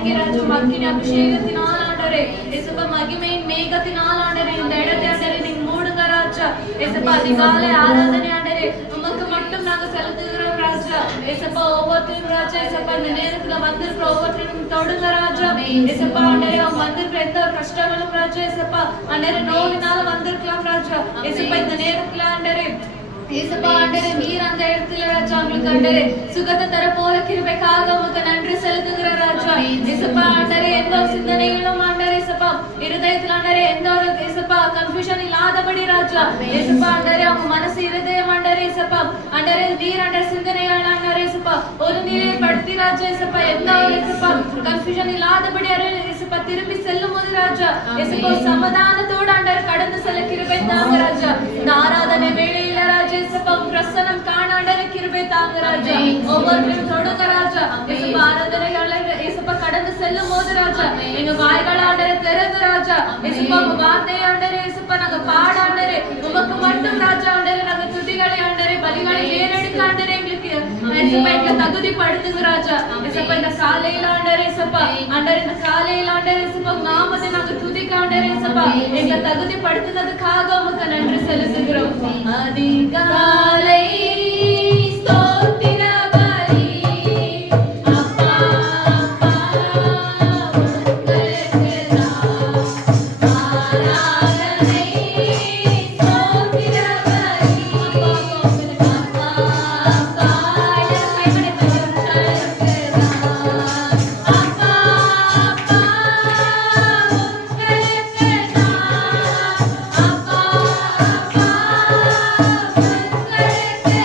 இறங்கி ராஜா அக்கினி அபிஷேகத்தினால் ஆண்டவரே இயேசுப்பா மகிமையின் மேகத்தினால் ஆண்டவரே இந்த இடத்தை ஆண்டவரே நீங்க மூடுங்க ராஜா இயேசுப்பா அதிகாலை ஆராதனை ஆண்டவரே உமக்கு மட்டும் நாங்க செலுத்துகிறோம் ராஜா இயேசுப்பா ஒவ்வொருத்தரும் ராஜா இயேசுப்பா இந்த நேரத்துல வந்திருக்கிற ஒவ்வொருத்தரும் தொடுங்க ராஜா இயேசுப்பா ஆண்டவரே அவங்க வந்திருக்கிற எந்த ஒரு கஷ்டங்களும் ராஜா இயேசுப்பா ஆண்டவரே நோயினால வந்திருக்கலாம் ராஜா இயேசுப்பா இந்த நேரத்துல ஆண்டவரே இயேசுப்பா ஆண்டவரே நீர் அந்த இடத்துல ராஜா உங்களுக்கு ஆண்டவரே சுகத்தை தர போற கிருபைக்காக உமக்கு நன்றி செலுத்துகிற ராஜா இயேசுப்பா ஆண்டவரே எந்த ஒரு சிந்தனைகளும் ஆண்டவரே இயேசுப்பா இருதயத்துல ஆண்டவரே எந்த ஒரு இயேசுப்பா கன்ஃபியூஷன் இல்லாதபடி ராஜா இயேசுப்பா ஆண்டவரே அவங்க மனசு இருதயம் ஆண்டவரே இயேசுப்பா ஆண்டவரே நீர் ஆண்டவரே சிந்தனைகள் ஆண்டவரே இயேசுப்பா ஒரு நிலைப்படுத்தி ராஜா இயேசுப்பா எந்த ஒரு இயேசுப்பா கன்ஃபியூஷன் இல்லாதபடி இயேசுப்பா திரும்பி செல்லும் போது ராஜா இயேசுப்பா சமாதானத்தோடு ஆண்டவரே கடந்து செல்ல கிருபை தாங்க ராஜா இந்த ஆராதனை வேளையில ராஜா இயேசுப்பா பிரசன்னம் காண ஆண்டவரே கிருபை தாங்க ராஜா ஒவ்வொருவரும் தொடுங்க ராஜா இயேசுப்பா ஆராதனைகளை இயேசுப்பா கடந்து செல்லும் போது ராஜா எங்க வாய்கள் ஆண்டவரே திறந்து ராஜா இயேசுப்பா உங்க வார்த்தையை ஆண்டவரே இயேசுப்பா நாங்க பாட ஆண்டவரே உமக்கு மட்டும் ராஜா ஆண்டவரே நாங்க துதிகளை ஆண்டவரே பலிகளை ஏறெடுக்க ஆண்டவரே எங்களுக்கு இயேசுப்பா எங்களை தகுதிப்படுத்துங்க ராஜா இயேசுப்பா இந்த காலையில ஆண்டவரே இயேசுப்பா ஆண்டவரே இந்த காலையில ஆண்டவரே இயேசுப்பா நாமத்தை நாங்க துதிக்க ஆண்டவரே இயேசுப்பா எங்களை தகுதிப்படுத்துனதுக்காக உமக்கு நன்றி செலுத்துகிறோம் அதிகாலை ஸ்தோத்திர பலி அப்பா அப்பா ஆராதனை ஸ்தோத்திர பலி அப்பா அப்பா கைமணி பரிசுத்த அப்பா அப்பா உங்களுக்கு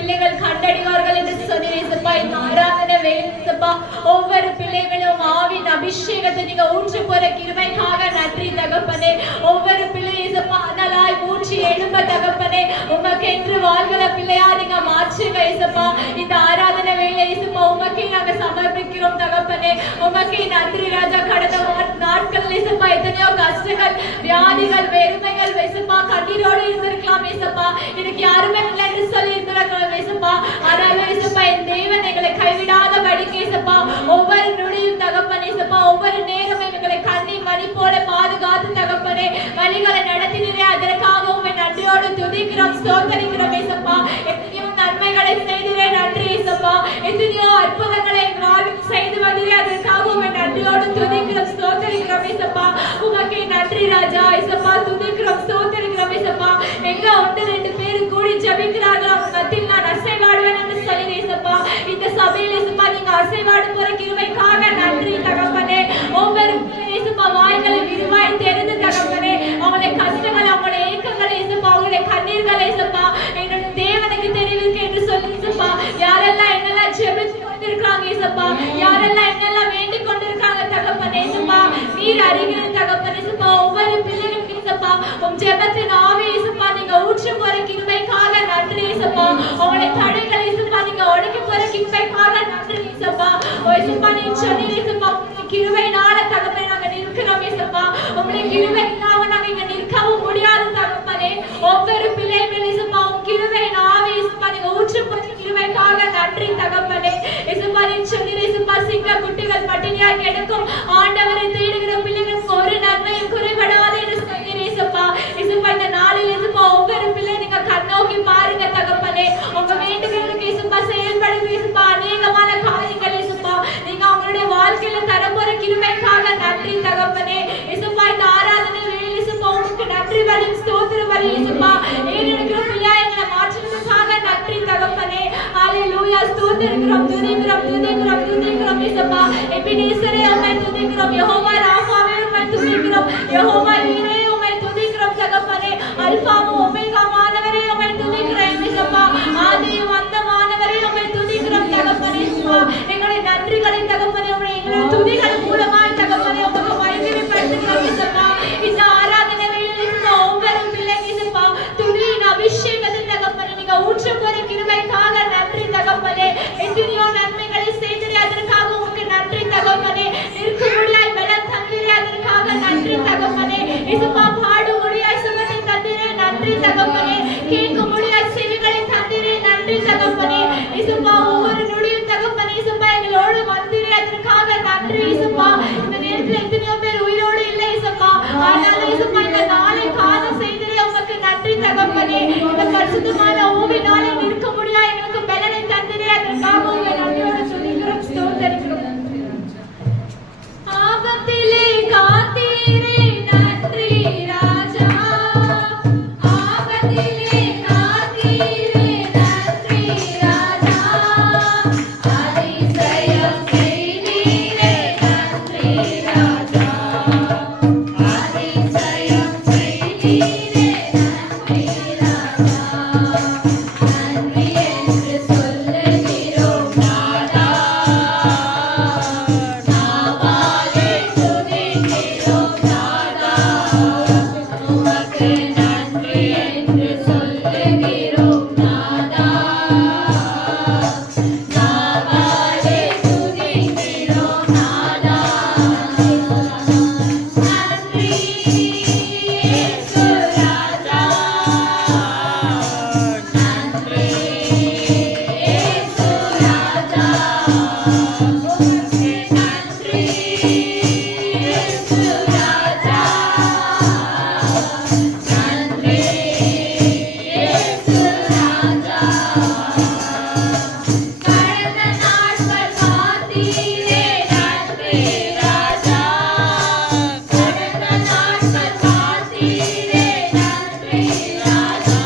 பிள்ளைகள் கண்டடைவார்கள் என்று சொன்னீர் இயேசுப்பா. இந்த ஆராதனை வேலை இயேசுப்பா, ஒவ்வொரு பிள்ளைகளும் ஆவின் அபிஷேகத்தை நீங்க ஊற்றி போற கிருபைக்காக நன்றி தகப்பனே. ஒவ்வொரு பிள்ளை இயேசுப்பா அனலாய் ஊற்றி எழும்ப தகப்பனே. உமக்கு என்று வாழ்கிற பிள்ளையா நீங்க மாற்றுங்க இயேசுப்பா. இந்த ஆராதனை வேலை இயேசுப்பா உமக்கே நாங்க சமர்ப்பிக்கிறோம் தகப்பனே. உமக்கே நன்றி ராஜா. கடந்த நாட்கள் இயேசுப்பா எத்தனையோ கஷ்டங்கள், வியாதிகள், வெறுமைகள் இயேசுப்பா, கண்ணீரோடு இருந்திருக்கலாம் இயேசுப்பா. எனக்கு யாருமே இல்லை என்று சொல்லி இருந்திருக்கலாம் இயேசுப்பா. ஆனால் இயேசுப்பா என் தேவன் எங்களை கைவிடாத படிக்க இயேசுப்பா ஒவ்வொரு நொடியும் தகப்பனே இயேசுப்பா, ஒவ்வொரு நேரமும் எங்களை கண்ணி மணி போல பாதுகாத்து தகப்பனே வழிகளை நடத்தினே. அதற்காக உண்மை நன்றியோடு துதிக்கிறோம், ஸ்தோத்தரிக்கிறோம் இயேசுப்பா. எத்தனையோ நன்மைகளை செய்திரே நன்றி இயேசுப்பா. எத்தனையோ அற்புதங்களை எங்களால் செய்து வந்தீரே, அதற்காக உண்மை நன்றியோடு துதிக்கிறோம், ஸ்தோத்தரிக்கிறோம் இயேசுப்பா. உமக்கே நன்றி ராஜா இயேசுப்பா. துதிக்கிறோம், ஸ்தோத்தரிக்கிறோம் இயேசுப்பா. எங்க ஒன்று ரெண்டு பேர் கூடி ஜெபிக்கிறார்கள், அவங்க மத்தியில் நான் அசைவாடுவேன் என்று சொல்லி இயேசுப்பா. இந்த சபையில் இயேசுப்பா நீங்க அசைவாடு போற கிருபைக்காக நன்றி தகப்பனே. ஒவ்வொரு இயேசுப்பா வாய்களை விரிவாய் தெரிந்து தகப்பனே, அவங்களுடைய கஷ்டங்கள், அவங்களுடைய ஏக்கங்களை இயேசுப்பா, அவங்களுடைய கண்ணீர்களை இயேசுப்பா என்னோட தேவனுக்கு தெரிவிக்க என்று சொல்லி இயேசுப்பா. யாரெல்லாம் என்னெல்லாம் ஜெபிச்சு கொண்டிருக்காங்க இயேசுப்பா, யாரெல்லாம் என்னெல்லாம் வேண்டிக் கொண்டிருக்காங்க தகப்பனே இயேசுப்பா, நீர் அறிகிற தகப்பனே இயேசுப்பா. ஒவ்வொரு பிள்ளைகளும் இயேசுப்பா உம் ஜெபத்தின் ஆவி இயேசுப்பா நீங்க ஊற்றி போற கிருபைக்காக நன்றி இயேசுப்பா. அவங்களுடைய தடைகளை இயேசுப்பா நீங்க உடைக்க போற கிருபைக்காக நன்றி இயேசுப்பா. இயேசுப்பா நீங்க சொன்னீங்க இயேசுப்பா கிருபையினால தகப்பனே நாங்க நிற்கிறோம் இயேசுப்பா. உங்களுடைய கிருபை இல்லாம நாங்க இங்க நிற்கவும் முடியாது தகப்பனே. ஒவ்வொரு பிள்ளைகள் இயேசுப்பா உம் கிருபையின் ஆவி இயேசுப்பா நீங்க ஊற்றி போற கிருபைக்காக நன்றி தகப்பனே. இயேசுப்பா நீங்க சொன்னீங்க இயேசுப்பா சிங்க குட்டிகள் பட்டினியாய் கிடக்கும் ஆண்டவரை தேடுகிற பிள்ளைகளுக்கு ஒரு நன்மையும் குறைபடாது என்று சொன்னீங்க இயேசுப்பா. இயேசுப்பா இந்த நாளில் இயேசுப்பா ஒவ்வொரு பிள்ளை நீங்க கண்ணோக்கி பாருங்க தகப்பனே. உங்க வேண்டுதலுக்கு இயேசுப்பா செயல்படுங்க இயேசுப்பா. அநேகமான காரியங்கள் இயேசுப்பா நீங்க அவங்களுடைய வாழ்க்கையில தரப்போற கிருபைக்காக நன்றி தகப்பனே. இயேசுப்பா இந்த ஆராதனை வேளையில் இயேசுப்பா உங்களுக்கு நன்றி பலி, ஸ்தோத்திர பலி இயேசுப்பா. ஏறெடுக்கிற பிள்ளையா எங்களை மாற்றுவதற்காக நன்றி தகப்பனே. ஹalleluya. ஸ்தோத்திரிக்கிறோம், துதிக்கிறோம், துதிக்கிறோம், துதிக்கிறோம் இயேசுப்பா. எபினேசரே உம்மை துதிக்கிறோம், யெகோவா ராஃபாவே உம்மை துதிக்கிறோம், யெகோவா ஈரே உம்மை துதிக்கிறோம் தகப்பனே. அல்பாவும் ஒமேகாவானவரே உம்மை துதிக்கிறோம் இயேசுப்பா. ஆதியும் அந்தமானவரே உம்மை துதிக்கிறோம் தகப்பனே இயேசுப்பா. எங்களுடைய நன்றிகளை தகப்பனே உம்முடைய எங்களுடைய துதிகள் மூலமாய் தகப்பனே உமக்கு மகிமைப்படுத்துகிறோம் இயேசுப்பா. இந்த ஆராதனை வேளையில் இயேசுப்பா ஒவ்வொரு பிள்ளைங்க இயேசுப்பா துதியின் அபிஷேகத்தை தகப்பனே நீங்க ஊற்ற போற கிருபைக்காக நன்றி தகப்பனே. எத்தனையோ நன்மைகளை செய்திரே, அதற்காக உமக்கு நன்றி தகப்பனே. நிற்க முடியாய் பலம் தந்திரே, அதற்காக நன்றி தகப்பனே. இயேசுப்பா பாடு முடியாய் சுகத்தை தந்திரே, நன்றி தகப்பனே. கேட்க முடியாய் செவிகளை தந்திரே, நன்றி தகப்பனே. இயேசுப்பா ஒவ்வொரு நொடியும் தகப்பனே இயேசுப்பா எங்களோடு வந்திரே, அதற்காக நன்றி இயேசுப்பா. இந்த நேரத்தில் எத்தனையோ பேர் உயிரோடு இல்லை இயேசுப்பா, ஆனால் இயேசுப்பா இந்த நாளை காண செய்திரே, உமக்கு நன்றி தகப்பனே. இந்த பரிசுத்தமான ஓவினாலே நிற்க முடியாய் எங்களுக்கு பலனை தந்திரே, அதற்காக உங்களை நன்றியோடு துதிக்கிறோம், ஸ்தோத்திரிக்கிறோம். ஆபத்திலே காத்தீரே நன்றி ராஜா, ஆபத்திலே காத்தீரே நன்றி ராஜா, அதிசயம் செய்தீரே நன்றி ராஜா, அதிசயம் செய்தீரே நன்றி ராஜா. நன்றி என்று சொல்லுகிறோம் நாதா, நாவாலே துதிக்கிறோம் நாதா. உமக்கு நன்றி என்று சொல்லுகிறோம் நாதா, நாவாலே துதிக்கிறோம் நாதா. நன்றி இயேசு ராஜா, நன்றி இயேசு ராஜா. உமக்கு நன்றி இயேசு ராஜா, நன்றி இயேசு ராஜா. கடந்த நாட்கள் காத்தீரே நன்றி ராஜா, கடந்த நாட்கள் காத்தீரே நன்றி ராஜா.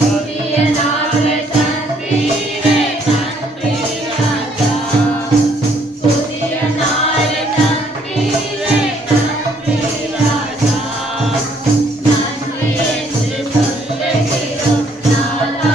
புதிய நாட்கள் தந்தீரே நன்றி ராஜா, புதிய நாளை தந்தீரே நன்றி ராஜா. நன்றி என்று சொல்லுகிறோம் நாதா,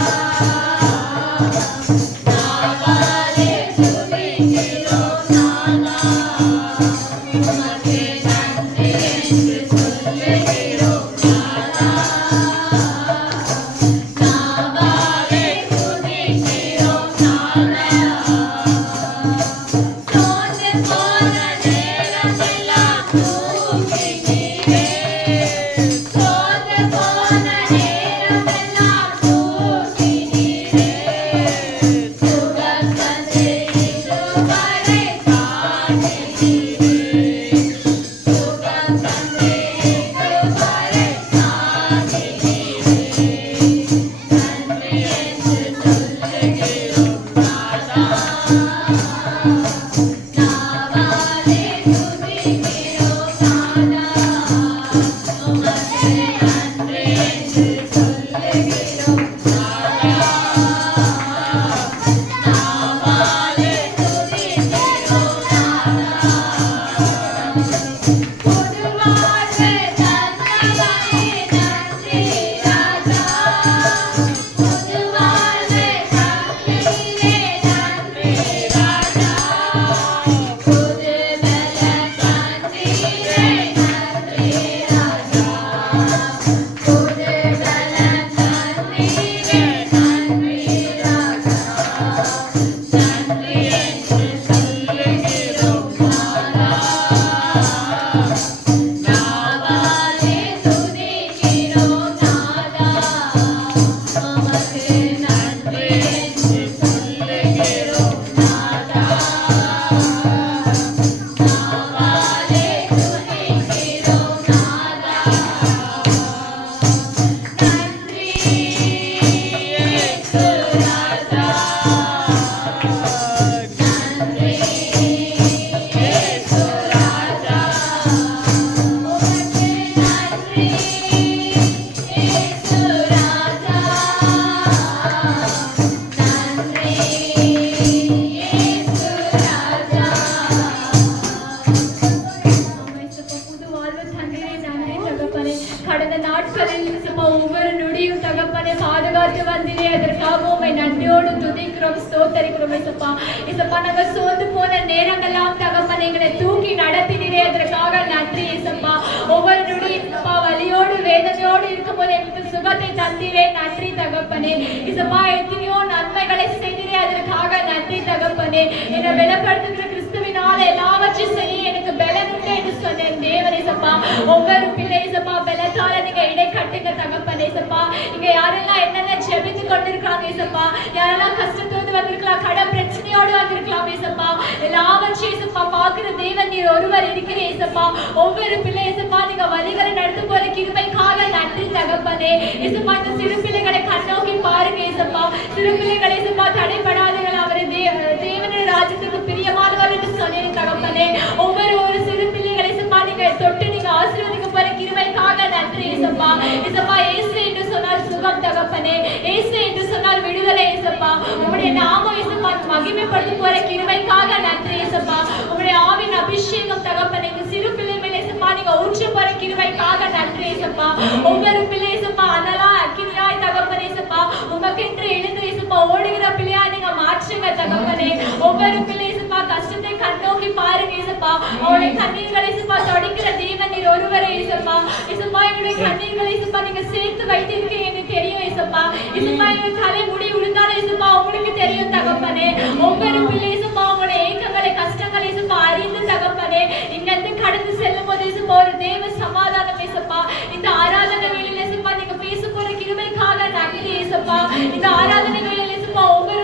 கடந்த நாட்களில் ஒவ்வொரு நொடியும் தகப்பனை பாதுகாத்து வந்தீரே, அதற்காக உம்மை நன்றியோடு துதிக்கிறோம், ஸ்தோத்தரிக்கிறோம். இசப்பா இசப்பா நாங்கள் சோர்ந்து போன நேரங்கள்லாம் தகப்பனை எங்களை தூக்கி நடத்தினீரே, அதற்காக நன்றி இசப்பா. ஒவ்வொரு நொடியும் இசப்பா வலியோடு வேதனையோடு இருக்கும் போது எங்களுக்கு சுகத்தை தந்தீரே, நன்றி தகப்பனே. இசப்பா எத்தனையோ நன்மைகளை செய்தீரே, அதற்காக நன்றி தகப்பனே. என்னை வெளிப்படுத்துகிற கிறிஸ்துவினால எல்லாவற்றையும் செய்ய எனக்கு பலன் உண்டு என்று சொன்னேன் தேவன் இசப்பா. ஒவ்வொரு பிள்ளை இசப்பா பலத்தால நீங்க இடை கட்டுங்க தகப்பனே இசப்பா. இங்க யாரெல்லாம் என்னென்ன ஜெபித்து கொண்டிருக்காங்க இசப்பா, யாரெல்லாம் கஷ்டத்தோடு வந்திருக்கலாம், கடன் பிரச்சனையோடு வந்திருக்கலாம் இசப்பா, எல்லாவற்றையும் இசப்பா பார்க்கிற தேவன் நீர் ஒருவர் இருக்கிறே இசப்பா. ஒவ்வொரு பிள்ளை இசப்பா நீங்க வழிகளை நடத்தும் போல கிருபைக்காக நன்றி தகப்பனே இசப்பா. இந்த சிறு பிள்ளைகளை கண்ணோக்கி பாருங்க இசப்பா. சிறு பிள்ளைகளை இசப்பா தடைபடாதீர்கள், அவரை தேவனுடைய ராஜ்யத்துக்கு பிரியமானவர் என்று சொன்னேன் தகப்பனே. ஒவ்வொரு சிறு பிள்ளைகளை இசப்பா நீங்க தொட்டு நீங்க ஆசீர்வதிக்க போற கிருபைக்காக நன்றி இசப்பா. இசப்பா இயேசு என்று சொன்னால் சுகம் தகப்பனே, இயேசு என்று சொன்னால் விடுதலை இசப்பா. உம்முடைய நாமம் இசப்பா மகிமைப்படுத்த போற கிருபைக்காக நன்றி இசப்பா. உம்முடைய ஆவின் அபிஷேகம் தகப்பனே இந்த சிறு பிள்ளை மேல இசப்பா நீங்க ஊற்ற போற கிருபைக்காக நன்றி இசப்பா. ஒவ்வொரு பிள்ளை இசப்பா அனலா அக்கினியாய் தகப்பனே இசப்பா உமக்கென்று எழுந்து இசப்பா ஓடுகிற பிள்ளையா நீங்க மாற்றுங்க தகப்பனே. ஒவ்வொரு பிள்ளை இசப்பா கஷ்டத்தை கண்ணோக்கி பாருங்க இசப்பா. அவருடைய கண்ணீர்களை இசப்பா தொடைக்கிற தேவன் நீர் ஒருவரே இசப்பா. இசப்பா எங்களுடைய கண்ணீர்களை இசப்பா நீங்க சேர்த்து வைத்திருக்கீங்க எனக்கு தெரியும் இசப்பா. இசப்பா எங்களுடைய தலை முடி விழுந்தாலும் இசப்பா உங்களுக்கு தெரியும் தகப்பனே. ஒவ்வொரு பிள்ளை இசப்பா உங்களுடைய ஏக்கங்களை கஷ்டங்களை இசப்பா அறிந்து தகப்பனே இங்கிருந்து கடந்து செல்லும் போது இசப்பா ஒரு தேவ சமாதானம் இசப்பா. இந்த ஆராதனை வேளையில இசப்பா நீங்க பேச போற கிருபைக்காக நன்றி இசப்பா. இந்த ஆராதனை வேளையில இசப்பா ஒவ்வொரு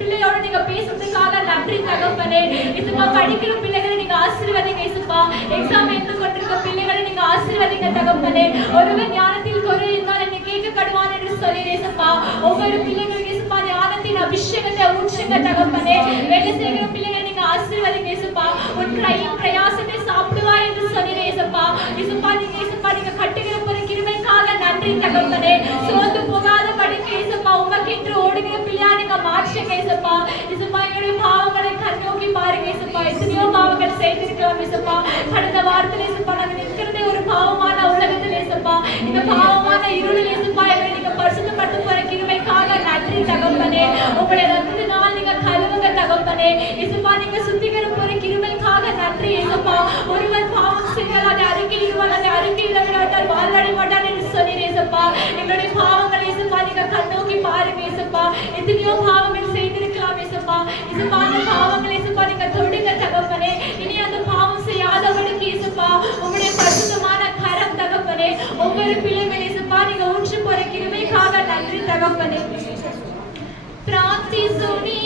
பிள்ளையோட நீங்க பேசுறதுக்காக நன்றி தகப்பனே இசப்பா. படிக்கிற பிள்ளைகளை நீங்க ஆசீர்வதிங்க இசப்பா. எக்ஸாம் எழுந்து கொண்டிருக்க பிள்ளைகளை நீங்க ஆசீர்வதிங்க தகப்பனே. ஒருவர் ஞானத்தில் குறை இருந்தால் என்னை கேட்க கடுவான் என்று சொல்லி இசப்பா. ஒவ்வொரு பிள்ளைகளுக்கு இசப்பா ஞானத்தின் அபிஷேகத்தை ஊற்றுங்க தகப்பனே. வேலை செய்கிற பிள்ளைகளை நீங்க ஆசீர்வதிங்க இசப்பா. உன் கையின் பிரயாசத்தை சாப்பிடுவாய் என்று சொன்னீரே இசப்பா. இசப்பா நீங்க கட்டுகிற போற கிருபைக்காக நன்றி தகப்பனே. சோர்ந்து போகாத படிக்க இசப்பா உமக்கென்று ஓடுகிற பிள்ளையா நீங்க மாற்றுங்க இசப்பா. இசப்பா எங்களுடைய பாவங்களை கண்ணோக்கி பாருங்க இசப்பா. எத்தனையோ பாவங்கள் செய்திருக்கலாம் இசப்பா. கடந்த வாரத்தில் இசப்பா நாங்க நிற்கிறதே ஒரு பாவமான உலகத்தில் இசப்பா. இந்த பாவமான இருளில் இசப்பா எங்களை நீங்க பரிசுத்தப்படுத்த போற கிருபைக்காக நன்றி தகப்பனே. உங்களுடைய ரத்தத்தினால் நீங்க கழுவுங்க தகப்பனே இசப்பா. நீங்க சுத்திகர போற கிருபைக்காக நன்றி இசப்பா. ஒருவன் பாவம் செய்தால் அதை அறிக்கையிடுவாள், அதை அறிக்கையிட விடாட்டால் வாழ்நாடி மாட்டான் என்று சொன்னீர் இசப்பா. எங்களுடைய பாவங்களை இசப்பா நீங்க கண்ணோக்கி பாருங்க இசப்பா. எத்தனையோ பாவங்கள் செய்திருக்கலாம் இசப்பா. இசப்பா அந்த பாவங்களை இசப்பா நீங்க தொடுங்க தகப்பனே. இனி அந்த பாவம் செய்யாதவனுக்கு இசப்பா உங்களுடைய பரிசுத்தமான கரம் தகப்பனே. ஒவ்வொரு பிள்ளைகள் இசப்பா நீங்க ஊற்று போற கிருபைக்காக நன்றி தகப்பனே. பிரார்த்திசுனி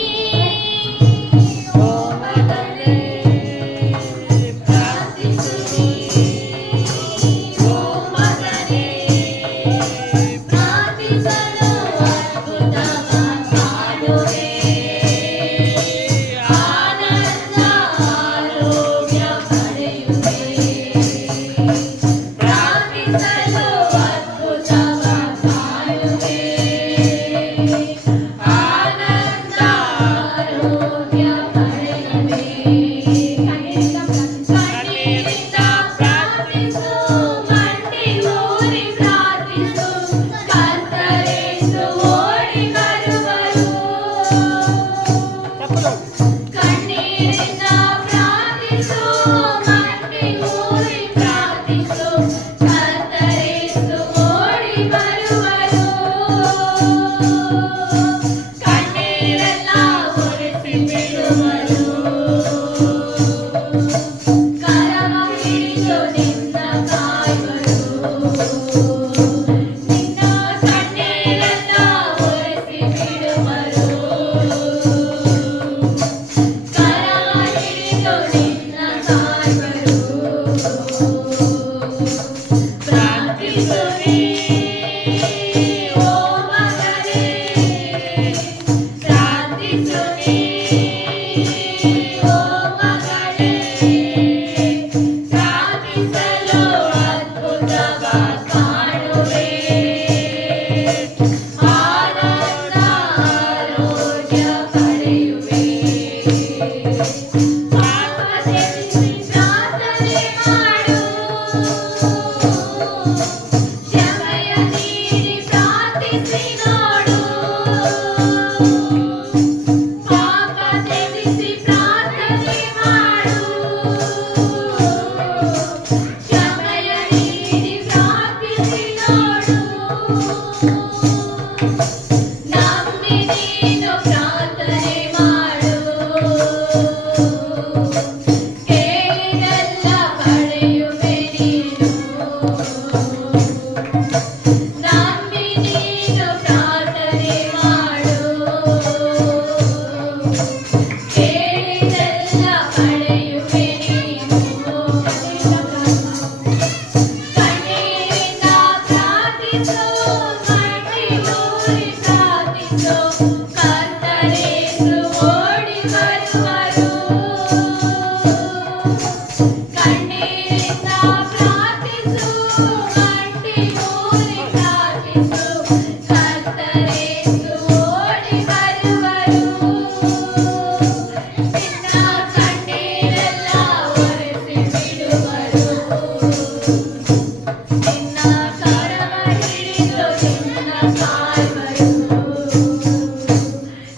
Bye. கண்ணீரெல்லாம் உரசி விடுவரோ கரம ಹಿಡಿದು ನಿನ್ನ ಕಾಯುವರು ನಿನ್ನ ಕಣ್ಣೀರೆಲ್ಲ ಒರೆಸಿ ಬಿಡುವರು ಕರಮ ಹಿಡಿದು ನಿನ್ನ ಕಾಯುವರು ಪ್ರಾರ್ಥಿಸುವಿ ಓ ಮಗನೇ ಪ್ರಾರ್ಥಿಸುವಿ ಓ ಮಗಳೇ ಪ್ರಾರ್ಥಿಸಲು ಅದ್ಭುತವ ಕಾಣುವೆ ಆನಂದ ಆರೋಗ್ಯ ಪಡೆಯುವೆ ಪಾಪ ತ್ಯಜಿಸಿ ಪ್ರಾರ್ಥನೆ ಮಾಡು ಕ್ಷಮೆಯ ನೀಡಿ ಪ್ರಾರ್ಥಿಸಿ ನೋಡು ಪಾಪ ತ್ಯಜಿಸಿ ಪ್ರಾರ್ಥನೆ ಮಾಡು ಕ್ಷಮೆಯ ನೀಡಿ ಪ್ರಾರ್ಥಿಸಿ ನೋಡು ನಂಬಿ ನೀನು ಪ್ರಾರ್ಥನೆ ಮಾಡು ಕೇಳಿದೆಲ್ಲ ಪಡೆಯುವೆ ನೀನು ನಂಬಿ ನೀನು ಪ್ರಾರ್ಥನೆ ಮಾಡು ಕೇಳಿದೆಲ್ಲ ಪಡೆಯುವೆ ನೀನು ಕಣ್ಣೀರಿಂದ ಪ್ರಾರ್ಥಿಸು ಮಣ್ಣಿಗೂರಿ ಪ್ರಾರ್ಥಿಸು ಕರ್ತರೇಸು ಓಡಿ ಬರುವರು ಕಣ್ಣೀರಿಂದ ಪ್ರಾರ್ಥಿಸು ಮಣ್ಣಿಗೂರಿ ಪ್ರಾರ್ಥಿಸು ಕರ್ತರೇಸು ಓಡಿ ಬರುವರು ನಿನ್ನ ಕಣ್ಣೀರೆಲ್ಲ ಒರೆಸಿ ಬಿಡುವರು ನಿನ್ನ ಕರಮ ಹಿಡಿದು ನಿನ್ನ ಕಾಯುವರು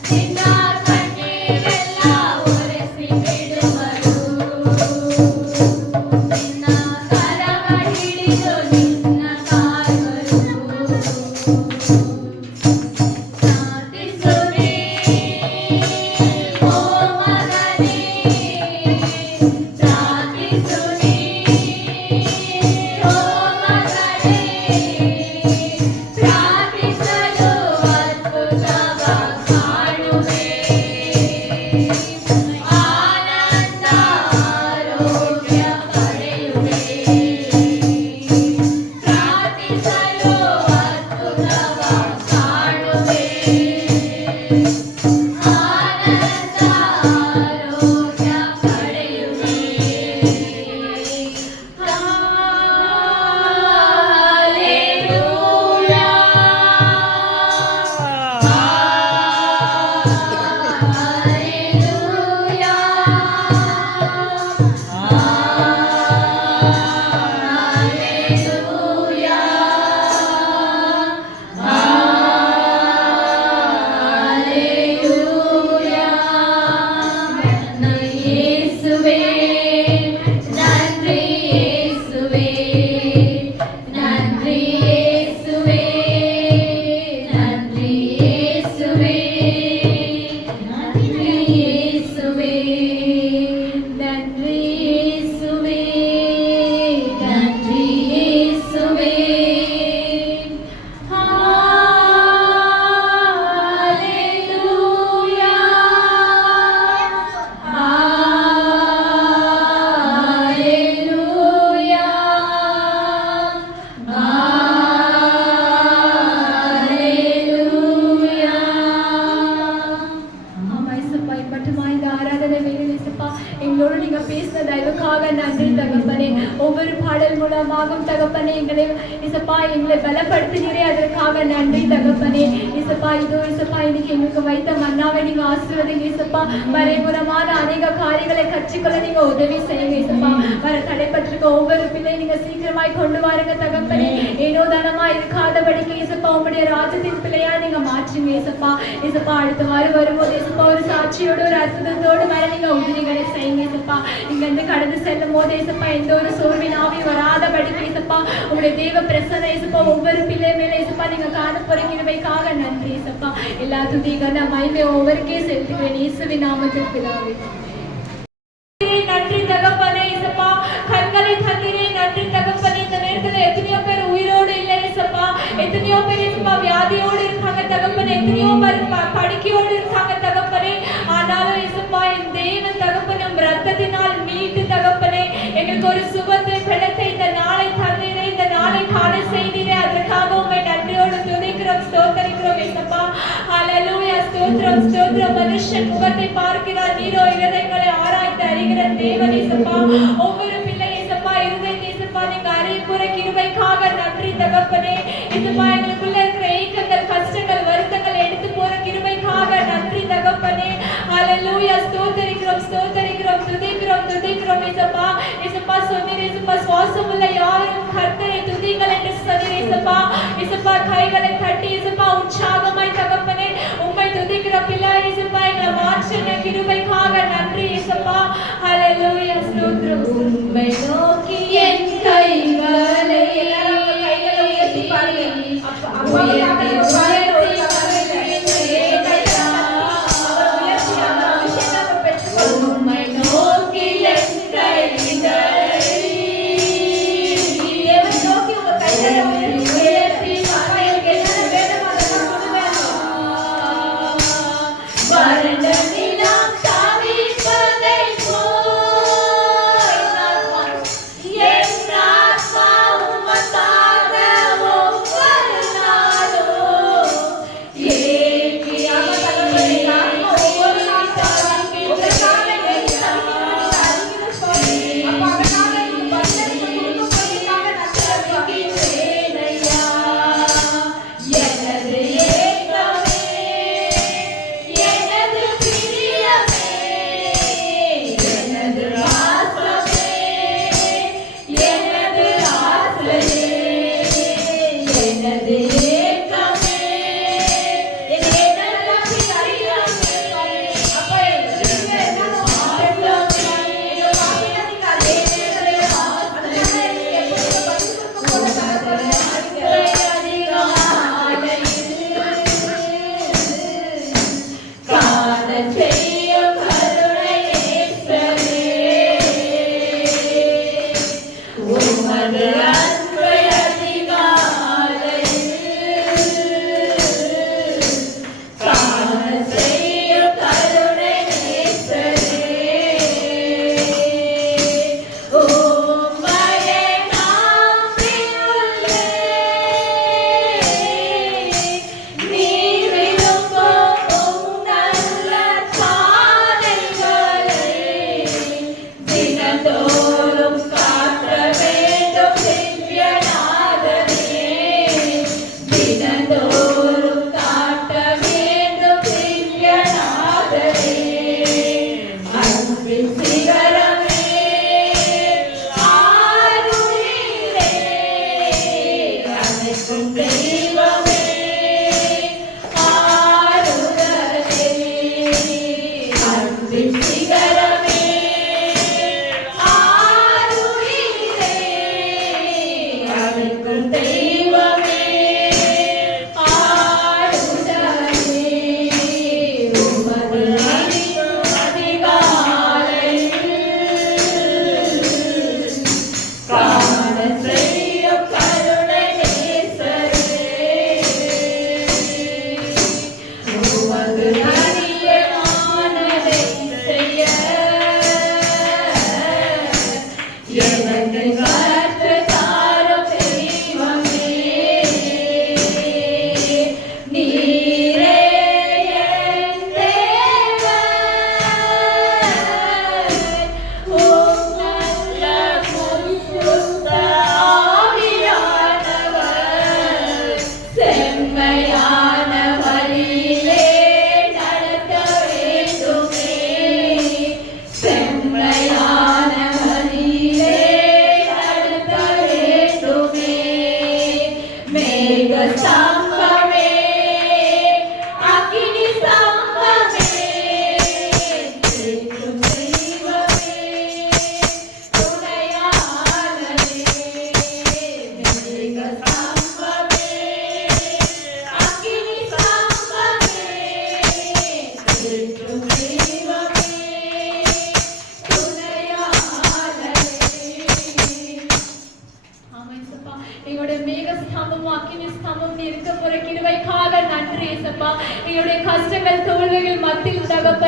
ನಿನ್ನ ಕಣ್ಣೀರೆಲ್ಲ ಒರೆಸಿ ಬಿಡುವರು ನಿನ್ನ ಕರಮ ಹಿಡಿದು ನಿನ್ನ ಕಾಯುವರು ಪ್ರಾರ್ಥಿಸುವೆ ಓ ಮಗನೇ ಪ್ರಾರ್ಥಿಸುವೆ ಓ ಮಗಳೇ ಪ್ರಾರ್ಥಿಸಲು ಅದ್ಭುತವ ಕಾಣುವೆ ಆನಂದ ಆರೋಗ್ಯ ಪಡೆಯುವೆ ಪ್ರಾರ್ಥಿಸಲು ಅದ್ಭುತವ ಕಾಣುವೆ ಆನಂದ ಆರೋಗ್ಯ ಪಡೆಯುವೆ ಹಾಲೆಲೂಯಾ ಹಾಲೆಲೂಯಾ ಹಾಲೆಲೂಯಾ ಹಾಲೆಲೂಯಾ ನನ್ನ ಯೇಸುವೇ ನನ್ರಿ ಯೇಸುವೇ ನನ್ರಿ ಯೇಸುವೇ ನನ್ರಿ ಯೇಸುವೇ ನನ್ರಿ ಯೇಸುವೇ ನನ್ರಿ ಯೇಸುವೇ ನನ್ರಿ ಯೇಸುವೇ ಹಾಲೆಲೂಯಾ ಹಾಲೆಲೂಯಾ ಹಾಲೆಲೂಯಾ ஆமா இசப்பா இப்பட்டுமா இந்த ஆராதனை வேளையில் இசப்பா எங்களோடு நீங்க பேசினது அதுக்காக நன்றி தகப்பனே ஒவ்வொரு பாடல் மூலமாகவும் தகப்பனே எங்களை பலப்படுத்தினீரே அதற்காக நன்றி தகப்பனே இசப்பா இதோ இசப்பா இன்னைக்கு எங்களுக்கு வைத்த மன்னாவை நீங்க ஆசீர்வதிங்க இசப்பா மறைமுகமான அநேக காரியங்களை கற்றுக்கொள்ள நீங்க உதவி செய்யுங்க இசப்பா வர தடைப்பட்டிருக்க ஒவ்வொரு பிள்ளை நீங்க சீக்கிரமாய் கொண்டு வாருங்க தகப்பனே ஏனோ தானமா இருக்காதபடிக்கு இசப்பா உங்களுடைய ராஜ்யத்தின் பிள்ளையா நீங்க மாற்றுங்க இசப்பா இசப்பா அடுத்த வாரம் வரும்போது இசப்பா ஒரு சாட்சியோட ஒரு அற்புதத்தோடு வர நீங்க உதவிகளை செய்யுங்க இசப்பா இங்க இருந்து கடந்து செல்லும் போது இசப்பா எந்த ஒரு சோர்வினாவே வராதபடிக்கு இசப்பா உங்களுடைய தேவ பிரசன்னம் இயேசுப்பா ஒவ்வொரு பிள்ளை மேல இயேசுப்பா நீங்க காண போற கிருபைக்காக நன்றி இயேசுப்பா. எல்லா துதி கன மகிமை ஒவ்வொருக்கே செலுத்துகிறேன் இயேசுவின் நாமத்தில் பிதாவே. நன்றி தகப்பனே இயேசுப்பா. கண்களை தந்திரே நன்றி தகப்பனே. இந்த நேரத்துல எத்தனையோ பேர் உயிரோடு இல்லை இயேசுப்பா. எத்தனையோ பேர் இயேசுப்பா வியாதியோடு இருக்காங்க தகப்பனே. எத்தனையோ பேர் படுக்கையோடு இருக்காங்க தகப்பனே. ஆனாலும் இயேசுப்பா என் தேவன் தகப்பனே ரத்தத்தினால் மீட்டு தகப்பனே எங்களுக்கு ஒரு சுகத்தை பெலத்தை இந்த நாளை தந்தீரே, இந்த நாளை காண செய்தீரே. அதற்காக உம்மை நன்றியோடு துதிக்கிறோம், ஸ்தோத்தரிக்கிறோம் இயேசுப்பா. ஹல்லேலூயா. ஸ்தோத்திரம் ஸ்தோத்திரம். மனுஷன் முகத்தை பார்க்கிறார், நீரோ இருதயங்களை ஆராய்ந்து அறிகிற தேவன் இயேசுப்பா. ஒவ்வொரு பிள்ளை இயேசுப்பா இருதயத்தை இயேசுப்பா நீங்க அறிவுற கிருபைக்காக நன்றி தகப்பனே. இயேசுப்பா எங்களுக்குள்ள இருக்கிற ஏக்கங்கள் கஷ்டங்கள் வருத்தங்கள் எடுத்து போற கிருபைக்காக நன்றி தகப்பனே. ஹல்லேலூயா. ஸ்தோத்தரிக்கிறோம் ஸ்தோத்தரிக்கிறோம் துதிக்கிறோம் துதிக்கிறோம் இயேசுப்பா. இயேசுப்பா சொன்னீர் இயேசுப்பா சுவாசம் உள்ள யாவரும் கர்த்தரை துதிங்கள் என்று சொன்னீர் இயேசுப்பா. இயேசுப்பா கைகளை தட்டி இயேசுப்பா உற்சாகமாய் தகப்பனே உம்மை துதிக்கிற பிள்ளை இயேசுப்பா எங்களை மாற்றின கிருபைக்காக நன்றி இயேசுப்பா. ஹல்லேலூயா. ஸ்தோத்திரம். உம்மை நோக்கி என் கைகளை உயர்த்தி உம்மை நோக்கி என்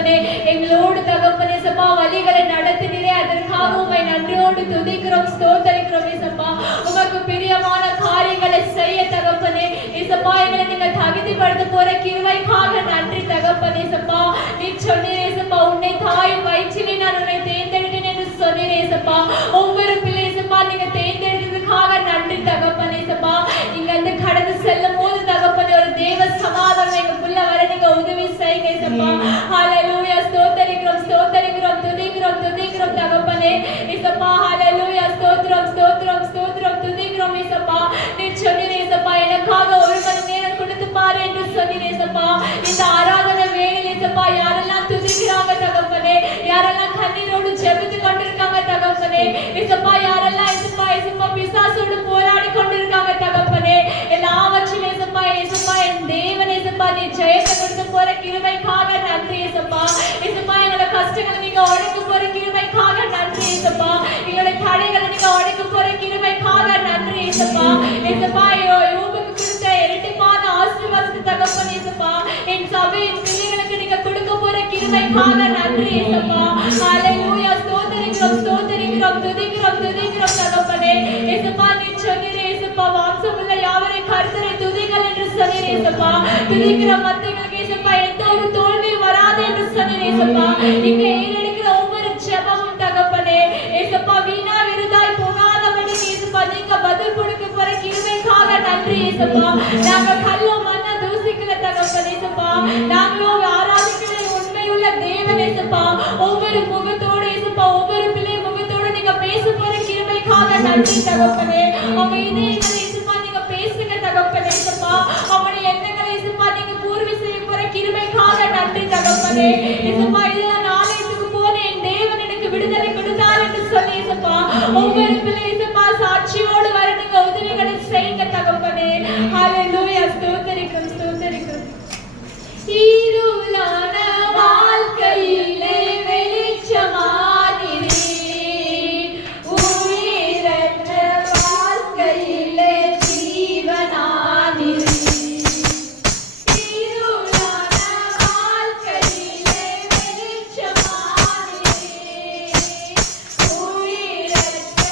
தகப்பனே எங்களோடு தகப்பனே சப்பா வழிகளை நடத்தினீரே அதற்காக உம்மை நன்றியோடு துதிக்கிறோம் ஸ்தோத்தரிக்கிறோம் இசப்பா உமக்கு பிரியமான காரியங்களை செய்ய தகப்பனே இசப்பா எங்களை நீங்க தகுதிப்படுத்த போற கிருபைக்காக நன்றி தகப்பனே சப்பா நீ சொன்னீரே சப்பா உன்னை தாயின் வயிற்றிலே நான் உன்னை தேர்ந்தெடுத்தேன் என்று சொன்னீரே சப்பா ஒவ்வொரு பிள்ளை சப்பா நீங்க தேர்ந்தெடுத்ததுக்காக நன்றி தகப்பனே சப்பா நீங்க அந்த கடந்து செல்லும் போது தகப்பனே ஒரு தேவ சமாதானம் எங்களுக்குள்ள வர நீங்க உதவி செய்யுங்க சப்பா ஹalleluya ஸ்தோத்திரிக்கிறோம் ஸ்தோத்திரிக்கிறோம் துதிக்கிறோம் துதிக்கிறோம் தகப்பனே இசப்பா ஹalleluya ஸ்தோத்திரம் ஸ்தோத்திரம் ஸ்தோத்திரம் துதிக்கிறோம் இசப்பா நீ சொன்னீரே சப்பா எனக்காக ஒரு மணி நேரம் கொடுத்து பாரு என்று சொன்னீரே சப்பா இந்த ஆராதனை வேளையிலே சப்பா யாரெல்லாம் துதிக்கிறாங்க தகப்பனே யாரெல்லாம் கண்ணீரோடு ஜெபித்து கொண்டிருக்காங்க தகப்பனே இசப்பா யாரெல்லாம் இசப்பா பிசாசோடு போராடி கொண்டிருக்காங்க தகப்பனே எல்லாவற்றிலும் இசப்பா என் தேவன் இசப்பா நீ ஜெயத்தை கொடுத்து போற கிருபைக்காக நன்றி இசப்பா இசப்பா எங்களோட கஷ்டங்களை நீங்க உடைக்க போற கிருபைக்காக நன்றி இசப்பா எங்களோட தடைகளை நீங்க உடைக்க போற கிருபைக்காக நன்றி இசப்பா இசப்பா யோபுக்கு கொடுத்த இரட்டிப்பான ஆசீர்வாதத்தை தகப்பனே இசப்பா என் சபையின் பிள்ளைகளுக்கு நீங்க கொடுக்க போற கிருபைக்காக நன்றி இசப்பா ஹalleluya ஸ்தோத்திரிக்கிறோம் ஸ்தோத்திரிக்கிறோம் துதிக்கிறோம் துதிக்கிறோம் தகப்பனே இசப்பா நீ சொன்னீரே இசப்பா வாம்சமுள்ள யாவரை கர்த்தரை துதிகள் என்று சொன்னீரே இசப்பா துதிக்கிற மத்தங்களுக்கு இசப்பா எந்த ஒரு தோல்வி வராது என்று சொன்னீரே இசப்பா இங்க ஏறெடுக்கிற ஒவ்வொரு ஜெபமும் தகப்பனே இசப்பா வீணா விருதாய் போகாதபடி இசப்பா நீங்க பதில் கொடுக்க போற கிருபைக்காக நன்றி இசப்பா நாங்க கல்லோ மண்ண தூசிக்கல தகப்பனே இசப்பா நாங்களோ ஆராதிக்கிற உண்மையுள்ள தேவன் இசப்பா ஒவ்வொரு முகத்தோடு இசப்பா ஒவ்வொரு பிள்ளை முகத்தோடு நீங்க பேச போற கிருபைக்காக நன்றி தகப்பனே உங்க இதயங்களை இசப்பா நீங்க பேசுங்க தகப்பனே இசப்பா அவனுடைய எண்ணங்களை இசப்பா நீங்க பூர்வி செய்ய போற கிருபைக்காக நன்றி தகப்பனே இசப்பா இதெல்லாம் நாளைக்கு போன என் தேவன் எனக்கு விடுதலை கொடுத்தார் என்று சொல்லி இசப்பா ஒவ்வொரு பிள்ளை இசப்பா சாட்சியோடு வர நீங்க உதவிகளை செய்யுங்க தகப்பனே ஹalleluya ஸ்தோத்திரிக்கிறோம் ஸ்தோத்திரிக்கிறோம் இருளான வாழ்க்கையிலே வெளிச்சமானீரே உயிரற்ற வாழ்க்கையிலே ஜீவனானீரே இருளான வாழ்க்கையிலே வெளிச்சமானீரே உயிரற்ற